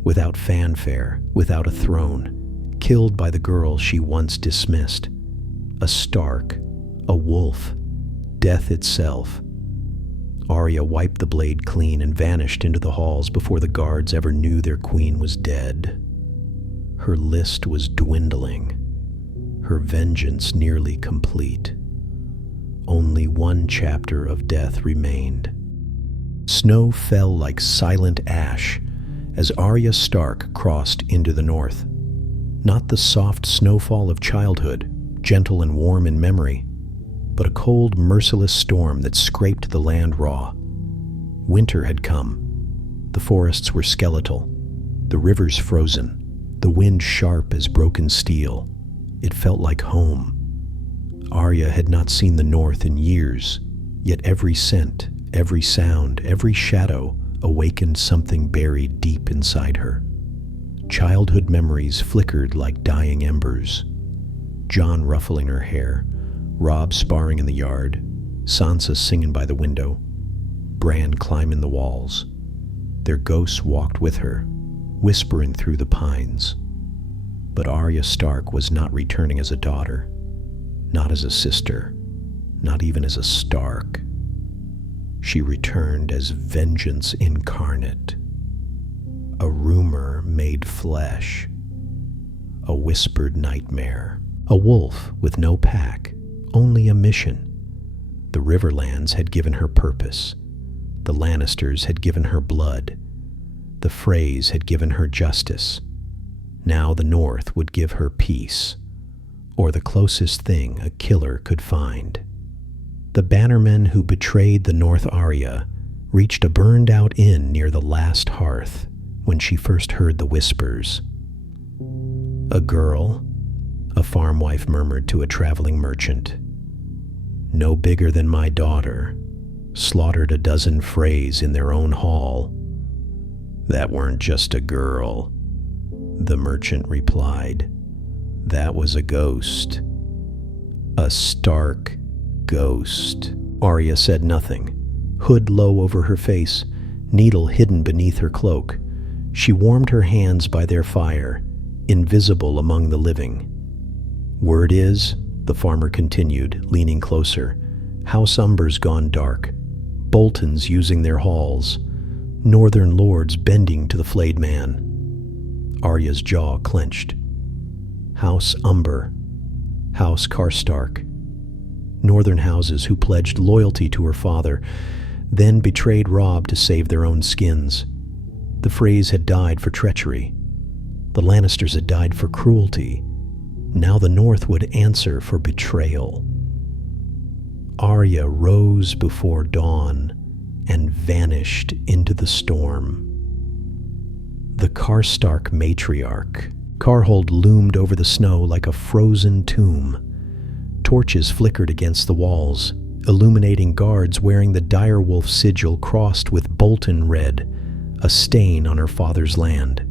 without fanfare, without a throne, killed by the girl she once dismissed. A Stark, a wolf, death itself. Arya wiped the blade clean and vanished into the halls before the guards ever knew their queen was dead. Her list was dwindling, her vengeance nearly complete. Only one chapter of death remained. Snow fell like silent ash as Arya Stark crossed into the north. Not the soft snowfall of childhood, gentle and warm in memory, but a cold, merciless storm that scraped the land raw. Winter had come. The forests were skeletal, the rivers frozen, the wind sharp as broken steel. It felt like home. Arya had not seen the north in years, yet every scent, every sound, every shadow awakened something buried deep inside her. Childhood memories flickered like dying embers. Jon ruffling her hair, Robb sparring in the yard, Sansa singing by the window, Bran climbing the walls. Their ghosts walked with her, whispering through the pines. But Arya Stark was not returning as a daughter, not as a sister, not even as a Stark. She returned as vengeance incarnate, a rumor made flesh, a whispered nightmare, a wolf with no pack, only a mission. The Riverlands had given her purpose. The Lannisters had given her blood. The Freys had given her justice. Now the North would give her peace, or the closest thing a killer could find. The bannermen who betrayed the North Arya reached a burned-out inn near the last hearth when she first heard the whispers. "A girl," a farm wife murmured to a traveling merchant. "No bigger than my daughter, slaughtered a dozen Freys in their own hall." "That weren't just a girl," the merchant replied. "That was a ghost. A Stark ghost." Arya said nothing, hood low over her face, needle hidden beneath her cloak. She warmed her hands by their fire, invisible among the living. "Word is," the farmer continued, leaning closer, "House Umber's gone dark. Boltons using their halls. Northern lords bending to the flayed man." Arya's jaw clenched. House Umber, House Karstark. Northern houses who pledged loyalty to her father, then betrayed Robb to save their own skins. The Freys had died for treachery. The Lannisters had died for cruelty. Now the North would answer for betrayal. Arya rose before dawn and vanished into the storm. The Karstark matriarch. Karhold loomed over the snow like a frozen tomb. Torches flickered against the walls, illuminating guards wearing the direwolf sigil crossed with Bolton red, a stain on her father's land.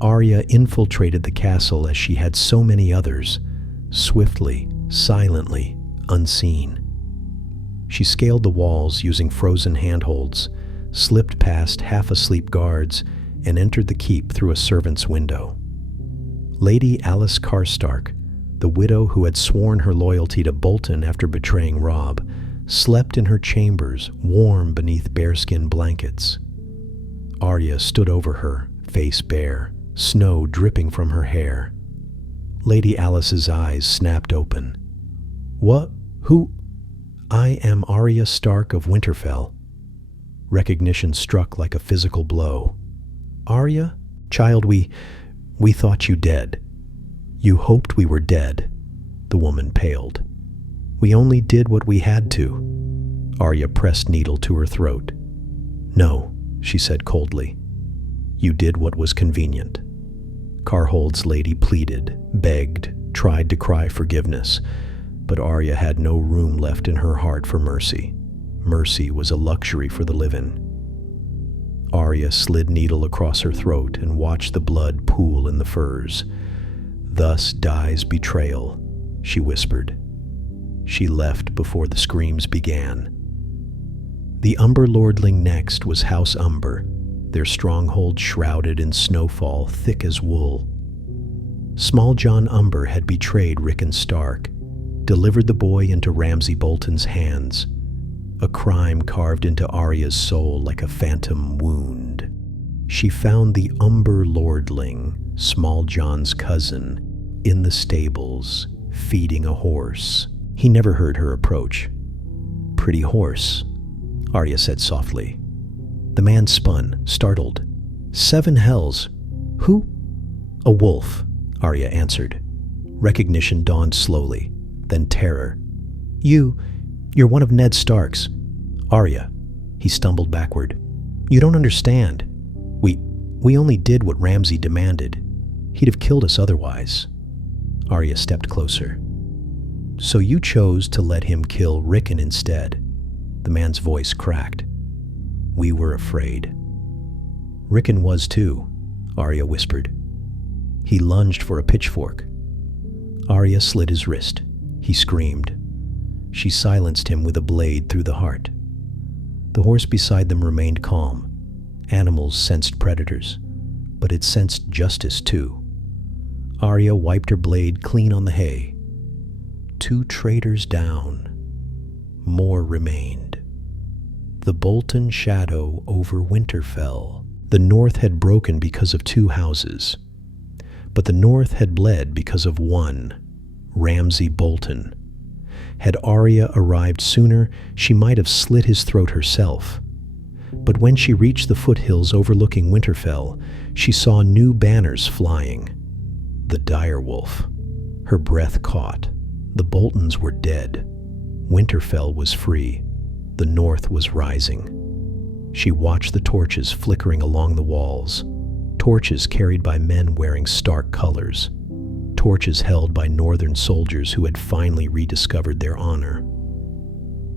Arya infiltrated the castle as she had so many others, swiftly, silently, unseen. She scaled the walls using frozen handholds, slipped past half-asleep guards, and entered the keep through a servant's window. Lady Alice Karstark, the widow who had sworn her loyalty to Bolton after betraying Robb, slept in her chambers, warm beneath bearskin blankets. Arya stood over her, face bare, snow dripping from her hair. Lady Alice's eyes snapped open. "What? Who?" "I am Arya Stark of Winterfell." Recognition struck like a physical blow. "Arya? Child, we thought you dead." "You hoped we were dead." The woman paled. "We only did what we had to." Arya pressed needle to her throat. "No," she said coldly. "You did what was convenient." Karhold's lady pleaded, begged, tried to cry forgiveness, but Arya had no room left in her heart for mercy. Mercy was a luxury for the living. Arya slid needle across her throat and watched the blood pool in the furs. Thus dies betrayal. she whispered. She left before the screams began. The Umber lordling next was House Umber, their stronghold shrouded in snowfall thick as wool. Small John Umber had betrayed Rickon Stark, delivered the boy into Ramsay Bolton's hands, a crime carved into Arya's soul like a phantom wound. She found the Umber lordling, Small John's cousin, in the stables, feeding a horse. He never heard her approach. "Pretty horse," Arya said softly. The man spun, startled. "Seven hells! Who?" "A wolf," Arya answered. Recognition dawned slowly, then terror. You're one of Ned Stark's." "Arya," he stumbled backward. "You don't understand. We only did what Ramsay demanded. He'd have killed us otherwise." Arya stepped closer. "So you chose to let him kill Rickon instead?" The man's voice cracked. "We were afraid." "Rickon was too," Arya whispered. He lunged for a pitchfork. Arya slit his wrist. He screamed. She silenced him with a blade through the heart. The horse beside them remained calm. Animals sensed predators, but it sensed justice too. Arya wiped her blade clean on the hay. 2 traitors down. More remained. The Bolton shadow over Winterfell. The North had broken because of 2 houses. But the North had bled because of one, Ramsay Bolton. Had Arya arrived sooner, she might have slit his throat herself. But when she reached the foothills overlooking Winterfell, she saw new banners flying. The direwolf. Her breath caught. The Boltons were dead. Winterfell was free. The North was rising. She watched the torches flickering along the walls. Torches carried by men wearing Stark colors. Torches held by Northern soldiers who had finally rediscovered their honor.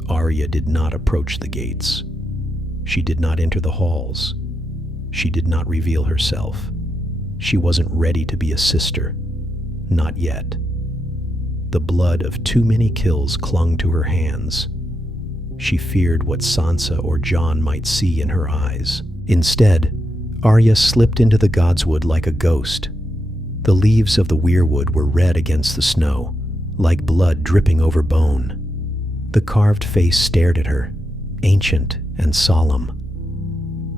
Arya did not approach the gates. She did not enter the halls. She did not reveal herself. She wasn't ready to be a sister. Not yet. The blood of too many kills clung to her hands. She feared what Sansa or Jon might see in her eyes. Instead, Arya slipped into the godswood like a ghost. The leaves of the weirwood were red against the snow, like blood dripping over bone. The carved face stared at her, ancient and solemn.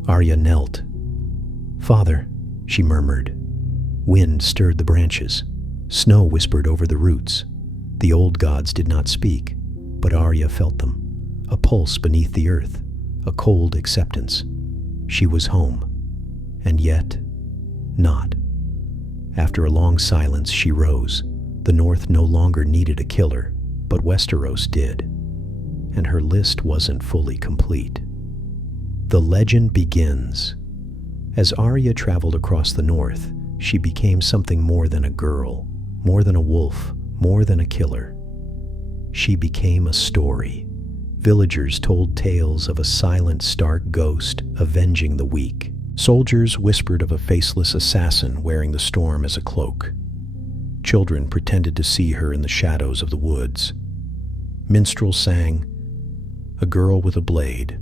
Arya knelt. "Father," she murmured. Wind stirred the branches. Snow whispered over the roots. The old gods did not speak, but Arya felt them. A pulse beneath the earth, a cold acceptance. She was home, and yet not. After a long silence, she rose. The North no longer needed a killer, but Westeros did. And her list wasn't fully complete. The legend begins. As Arya traveled across the North, she became something more than a girl, more than a wolf, more than a killer. She became a story. Villagers told tales of a silent Stark ghost avenging the weak. Soldiers whispered of a faceless assassin wearing the storm as a cloak. Children pretended to see her in the shadows of the woods. Minstrels sang, "A girl with a blade,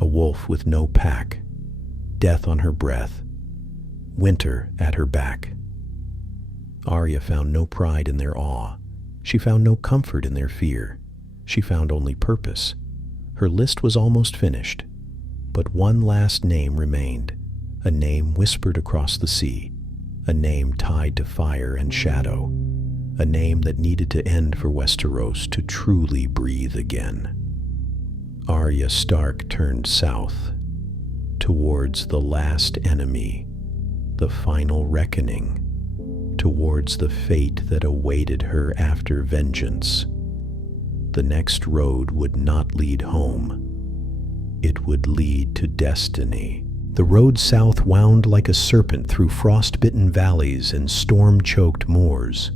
a wolf with no pack, death on her breath, winter at her back." Arya found no pride in their awe. She found no comfort in their fear. She found only purpose. Her list was almost finished. But one last name remained, a name whispered across the sea, a name tied to fire and shadow, a name that needed to end for Westeros to truly breathe again. Arya Stark turned south, towards the last enemy, the final reckoning, towards the fate that awaited her after vengeance. The next road would not lead home. It would lead to destiny. The road south wound like a serpent through frost-bitten valleys and storm-choked moors.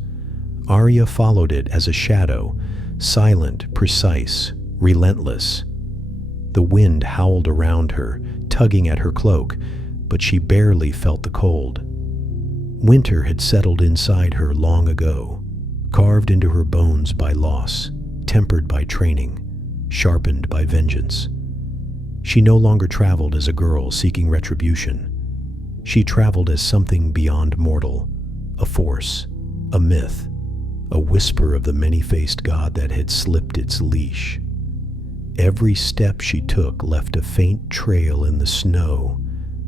Arya followed it as a shadow, silent, precise, relentless. The wind howled around her, tugging at her cloak, but she barely felt the cold. Winter had settled inside her long ago, carved into her bones by loss, tempered by training, sharpened by vengeance. She no longer traveled as a girl seeking retribution. She traveled as something beyond mortal, a force, a myth, a whisper of the many-faced god that had slipped its leash. Every step she took left a faint trail in the snow,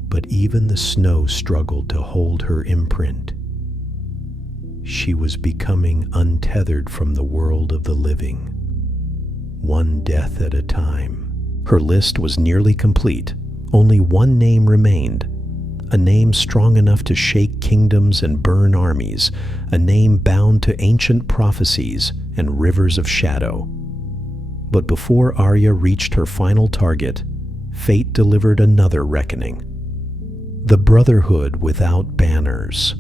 but even the snow struggled to hold her imprint. She was becoming untethered from the world of the living, one death at a time. Her list was nearly complete. Only one name remained, a name strong enough to shake kingdoms and burn armies, a name bound to ancient prophecies and rivers of shadow. But before Arya reached her final target, fate delivered another reckoning. The Brotherhood without banners.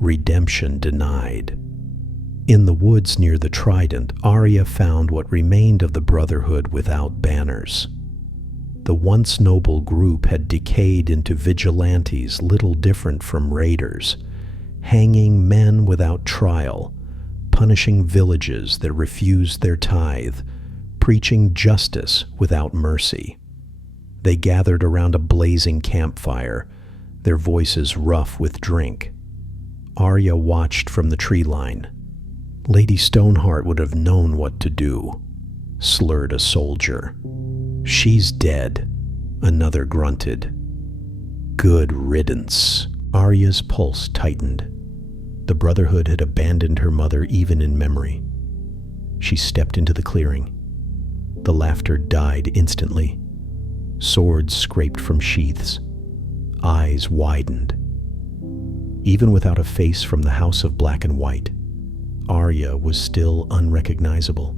Redemption denied. In the woods near the Trident, Arya found what remained of the Brotherhood without banners. The once noble group had decayed into vigilantes little different from raiders, hanging men without trial, punishing villages that refused their tithe, preaching justice without mercy. They gathered around a blazing campfire, their voices rough with drink. Arya watched from the tree line. Lady Stoneheart would have known what to do, slurred a soldier. She's dead, another grunted. Good riddance. Arya's pulse tightened. The Brotherhood had abandoned her mother even in memory. She stepped into the clearing. The laughter died instantly. Swords scraped from sheaths. Eyes widened. Even without a face from the House of Black and White, Arya was still unrecognizable,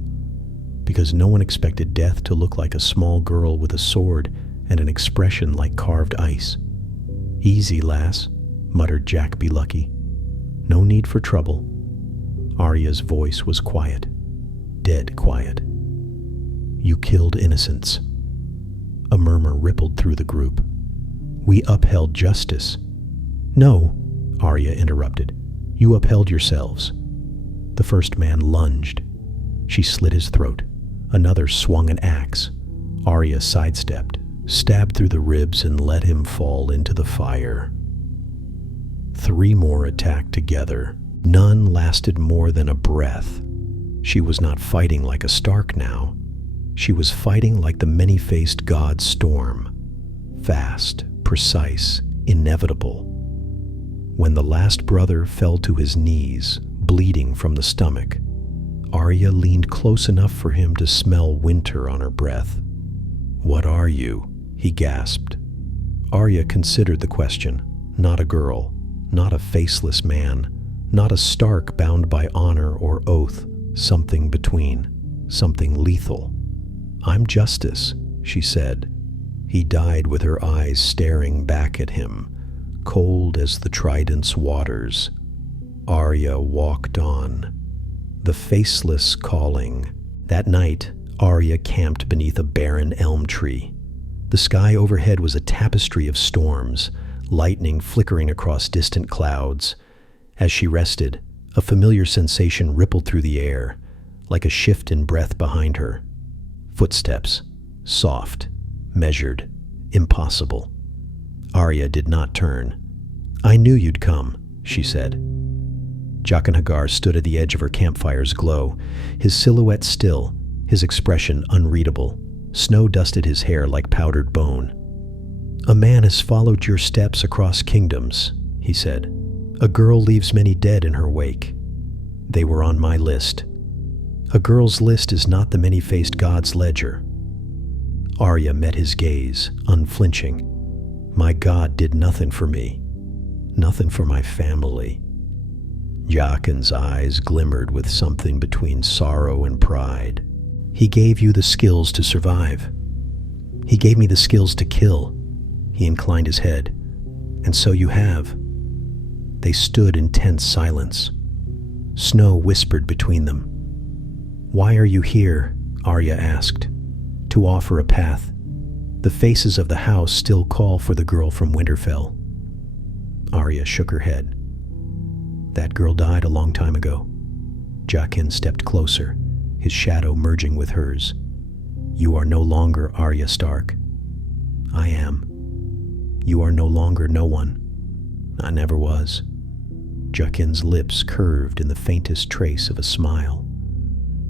because no one expected death to look like a small girl with a sword and an expression like carved ice. "Easy, lass," muttered Jack Be Lucky. "No need for trouble." Arya's voice was quiet, dead quiet. "You killed innocents." A murmur rippled through the group. "We upheld justice." "No," Arya interrupted. "You upheld yourselves." The first man lunged. She slit his throat. Another swung an axe. Arya sidestepped, stabbed through the ribs, and let him fall into the fire. 3 more attacked together. None lasted more than a breath. She was not fighting like a Stark now. She was fighting like the many-faced god Storm. Fast, precise, inevitable. When the last brother fell to his knees, bleeding from the stomach, Arya leaned close enough for him to smell winter on her breath. "What are you?" he gasped. Arya considered the question. Not a girl, not a faceless man, not a Stark bound by honor or oath, something between, something lethal. "I'm justice," she said. He died with her eyes staring back at him, cold as the Trident's waters. Arya walked on, the faceless calling. That night, Arya camped beneath a barren elm tree. The sky overhead was a tapestry of storms, lightning flickering across distant clouds. As she rested, a familiar sensation rippled through the air, like a shift in breath behind her. Footsteps, soft, measured, impossible. Arya did not turn. "I knew you'd come," she said. Jaqen H'ghar stood at the edge of her campfire's glow, his silhouette still, his expression unreadable. Snow dusted his hair like powdered bone. "A man has followed your steps across kingdoms," he said. "A girl leaves many dead in her wake. They were on my list. A girl's list is not the many-faced god's ledger." Arya met his gaze, unflinching. "My god did nothing for me. Nothing for my family." Jaqen's eyes glimmered with something between sorrow and pride. "He gave you the skills to survive. He gave me the skills to kill." He inclined his head. "And so you have." They stood in tense silence. Snow whispered between them. "Why are you here?" Arya asked. "To offer a path. The faces of the house still call for the girl from Winterfell." Arya shook her head. "That girl died a long time ago." Jaqen stepped closer, his shadow merging with hers. "You are no longer Arya Stark." "I am." "You are no longer no one." "I never was." Jaqen's lips curved in the faintest trace of a smile.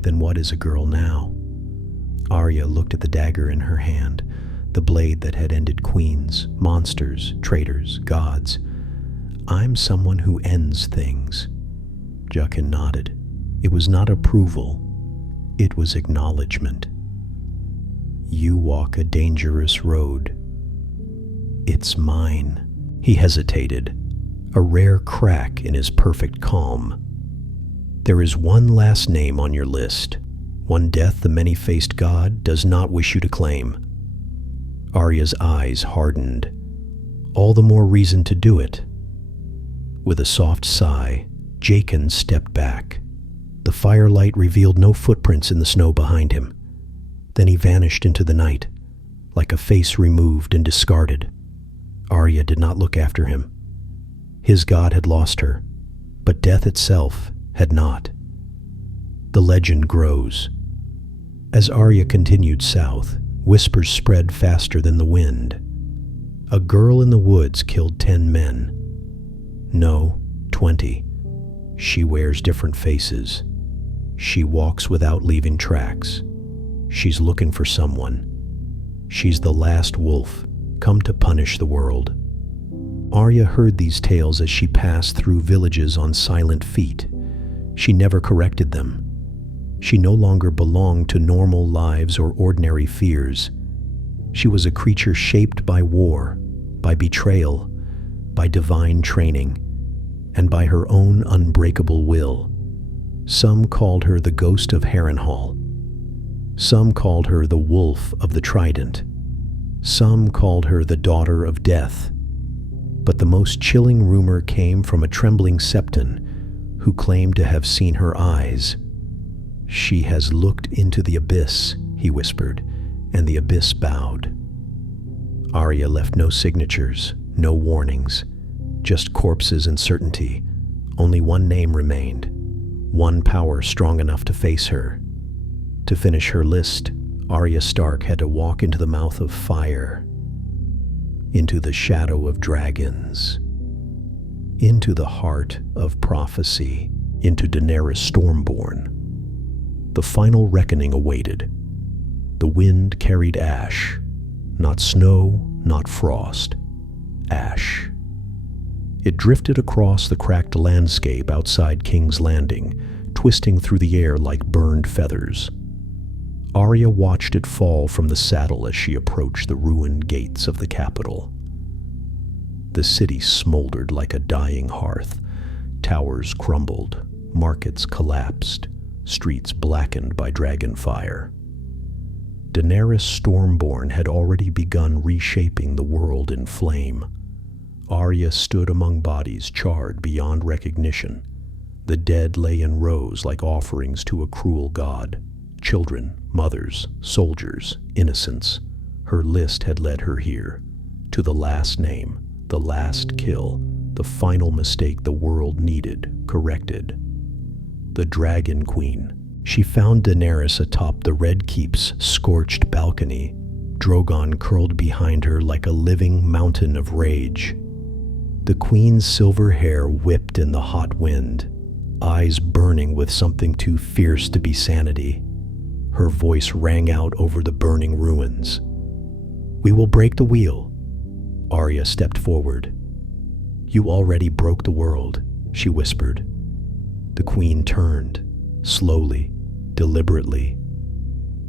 "Then what is a girl now?" Arya looked at the dagger in her hand, the blade that had ended queens, monsters, traitors, gods. "I'm someone who ends things." Jaqen nodded. It was not approval. It was acknowledgement. "You walk a dangerous road." "It's mine." He hesitated, a rare crack in his perfect calm. "There is one last name on your list, one death the many-faced god does not wish you to claim." Arya's eyes hardened. "All the more reason to do it." With a soft sigh, Jaqen stepped back. The firelight revealed no footprints in the snow behind him. Then he vanished into the night, like a face removed and discarded. Arya did not look after him. His god had lost her, but death itself had not. The legend grows. As Arya continued south, whispers spread faster than the wind. A girl in the woods killed 10 men. No, 20. She wears different faces. She walks without leaving tracks. She's looking for someone. She's the last wolf, come to punish the world. Arya heard these tales as she passed through villages on silent feet. She never corrected them. She no longer belonged to normal lives or ordinary fears. She was a creature shaped by war, by betrayal, by divine training, and by her own unbreakable will. Some called her the ghost of Harrenhal. Some called her the wolf of the trident. Some called her the daughter of death. But the most chilling rumor came from a trembling septon who claimed to have seen her eyes. "She has looked into the abyss," he whispered, and the abyss bowed. Arya left no signatures, no warnings, just corpses and certainty. Only one name remained, one power strong enough to face her. To finish her list, Arya Stark had to walk into the mouth of fire, into the shadow of dragons, into the heart of prophecy, into Daenerys Stormborn. The final reckoning awaited. The wind carried ash, not snow, not frost, ash. It drifted across the cracked landscape outside King's Landing, twisting through the air like burned feathers. Arya watched it fall from the saddle as she approached the ruined gates of the capital. The city smoldered like a dying hearth. Towers crumbled, markets collapsed, streets blackened by dragon fire. Daenerys Stormborn had already begun reshaping the world in flame. Arya stood among bodies charred beyond recognition. The dead lay in rows like offerings to a cruel god. Children, mothers, soldiers, innocents. Her list had led her here, to the last name, the last kill, the final mistake the world needed corrected. The Dragon Queen. She found Daenerys atop the Red Keep's scorched balcony, Drogon curled behind her like a living mountain of rage. The queen's silver hair whipped in the hot wind, eyes burning with something too fierce to be sanity. Her voice rang out over the burning ruins. "We will break the wheel." Arya stepped forward. "You already broke the world," she whispered. The queen turned, slowly, deliberately.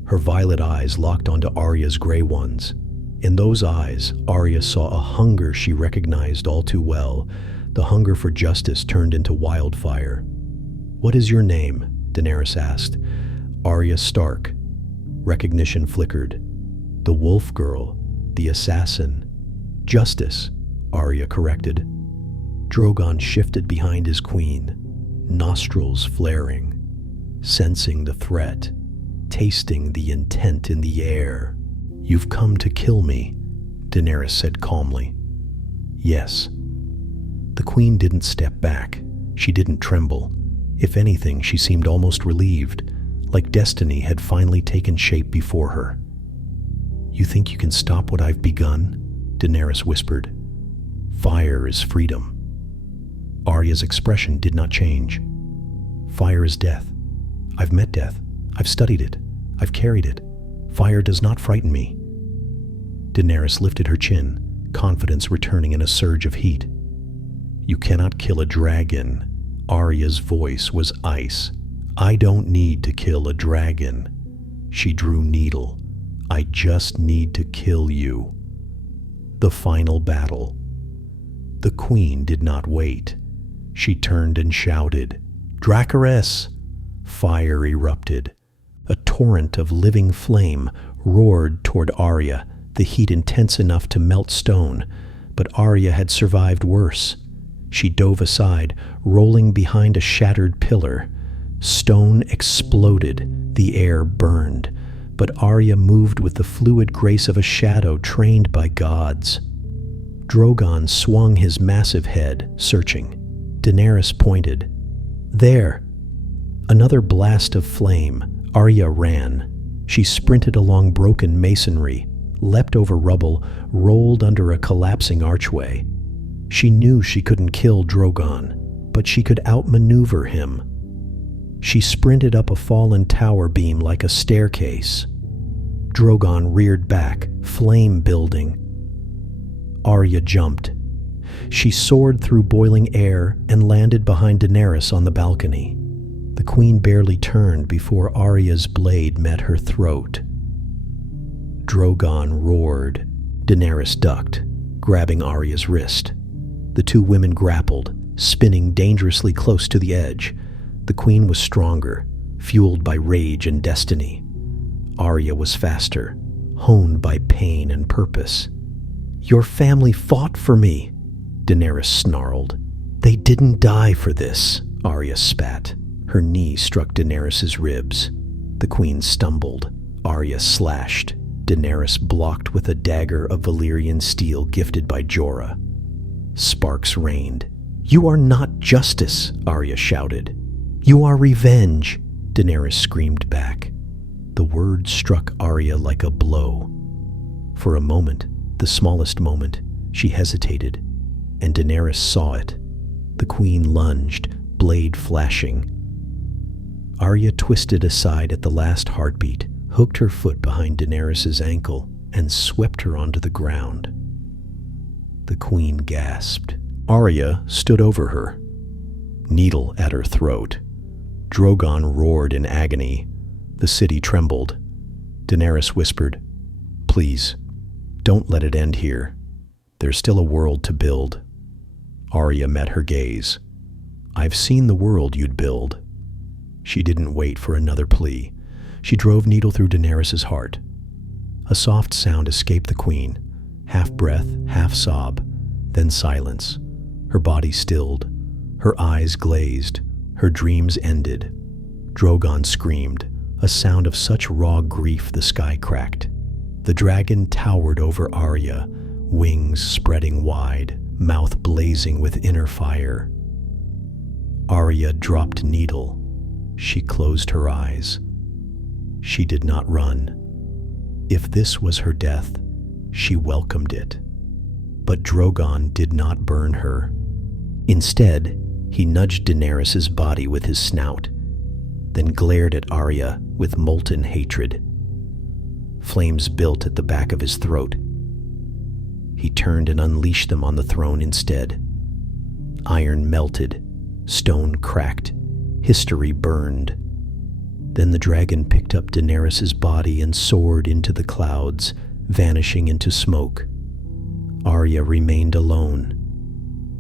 Her violet eyes locked onto Arya's gray ones. In those eyes, Arya saw a hunger she recognized all too well, the hunger for justice turned into wildfire. "What is your name?" Daenerys asked. "Arya Stark." Recognition flickered. "The wolf girl, the assassin." "Justice," Arya corrected. Drogon shifted behind his queen, nostrils flaring, sensing the threat, tasting the intent in the air. "You've come to kill me," Daenerys said calmly. "Yes." The queen didn't step back. She didn't tremble. If anything, she seemed almost relieved, like destiny had finally taken shape before her. "You think you can stop what I've begun?" Daenerys whispered. "Fire is freedom." Arya's expression did not change. "Fire is death. I've met death. I've studied it. I've carried it. Fire does not frighten me." Daenerys lifted her chin, confidence returning in a surge of heat. "You cannot kill a dragon." Arya's voice was ice. "I don't need to kill a dragon." She drew needle. "I just need to kill you." The final battle. The queen did not wait. She turned and shouted, "Dracarys!" Fire erupted. A torrent of living flame roared toward Arya, the heat intense enough to melt stone, but Arya had survived worse. She dove aside, rolling behind a shattered pillar. Stone exploded, the air burned, but Arya moved with the fluid grace of a shadow trained by gods. Drogon swung his massive head, searching. Daenerys pointed. "There!" Another blast of flame. Arya ran. She sprinted along broken masonry, leapt over rubble, rolled under a collapsing archway. She knew she couldn't kill Drogon, but she could outmaneuver him. She sprinted up a fallen tower beam like a staircase. Drogon reared back, flame building. Arya jumped. She soared through boiling air and landed behind Daenerys on the balcony. The queen barely turned before Arya's blade met her throat. Drogon roared. Daenerys ducked, grabbing Arya's wrist. The two women grappled, spinning dangerously close to the edge. The queen was stronger, fueled by rage and destiny. Arya was faster, honed by pain and purpose. "Your family fought for me," Daenerys snarled. "They didn't die for this," Arya spat. Her knee struck Daenerys' ribs. The queen stumbled. Arya slashed. Daenerys blocked with a dagger of Valyrian steel gifted by Jorah. Sparks rained. "You are not justice," Arya shouted. "You are revenge," Daenerys screamed back. The words struck Arya like a blow. For a moment, the smallest moment, she hesitated, and Daenerys saw it. The queen lunged, blade flashing. Arya twisted aside at the last heartbeat, hooked her foot behind Daenerys' ankle, and swept her onto the ground. The queen gasped. Arya stood over her, needle at her throat. Drogon roared in agony. The city trembled. Daenerys whispered, "Please, don't let it end here. There's still a world to build." Arya met her gaze. "I've seen the world you'd build." She didn't wait for another plea. She drove needle through Daenerys' heart. A soft sound escaped the queen, half breath, half sob, then silence. Her body stilled, her eyes glazed, her dreams ended. Drogon screamed, a sound of such raw grief the sky cracked. The dragon towered over Arya, wings spreading wide, mouth blazing with inner fire. Arya dropped needle. She closed her eyes. She did not run. If this was her death, she welcomed it. But Drogon did not burn her. Instead, he nudged Daenerys' body with his snout, then glared at Arya with molten hatred. Flames built at the back of his throat. He turned and unleashed them on the throne instead. Iron melted, stone cracked, history burned. Then the dragon picked up Daenerys' body and soared into the clouds, vanishing into smoke. Arya remained alone.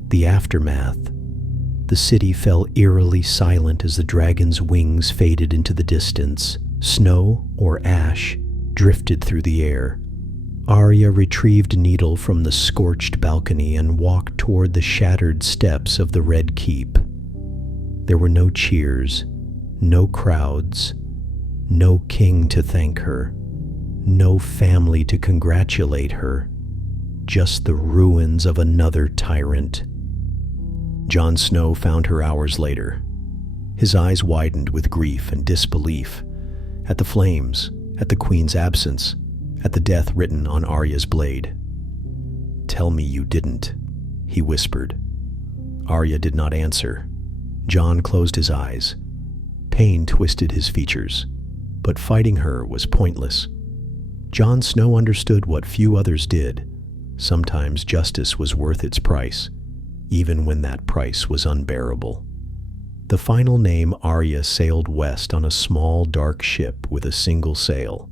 The aftermath. The city fell eerily silent as the dragon's wings faded into the distance. Snow or ash drifted through the air. Arya retrieved needle from the scorched balcony and walked toward the shattered steps of the Red Keep. There were no cheers, no crowds, no king to thank her, no family to congratulate her, just the ruins of another tyrant. Jon Snow found her hours later. His eyes widened with grief and disbelief. At the flames, at the queen's absence, at the death written on Arya's blade. "Tell me you didn't," he whispered. Arya did not answer. Jon closed his eyes. Pain twisted his features, but fighting her was pointless. Jon Snow understood what few others did. Sometimes justice was worth its price, even when that price was unbearable. The final name, Arya sailed west on a small, dark ship with a single sail.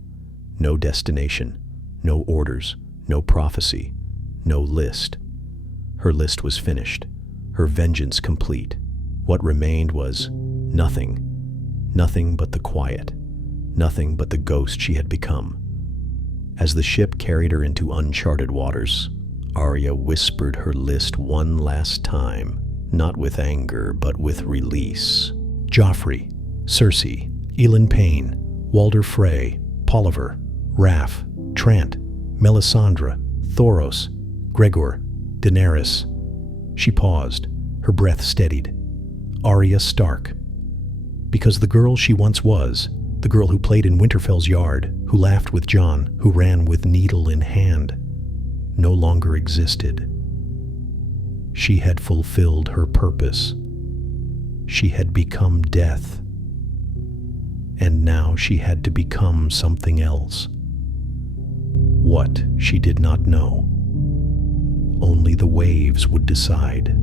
No destination, no orders, no prophecy, no list. Her list was finished, her vengeance complete. What remained was nothing. Nothing but the quiet, nothing but the ghost she had become. As the ship carried her into uncharted waters, Arya whispered her list one last time, not with anger, but with release. Joffrey, Cersei, Elyn Payne, Walder Frey, Polliver, Raff, Trant, Melisandre, Thoros, Gregor, Daenerys. She paused, her breath steadied. Arya Stark. Because the girl she once was, the girl who played in Winterfell's yard, who laughed with Jon, who ran with needle in hand, no longer existed. She had fulfilled her purpose. She had become death. And now she had to become something else. What, she did not know. Only the waves would decide.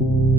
you.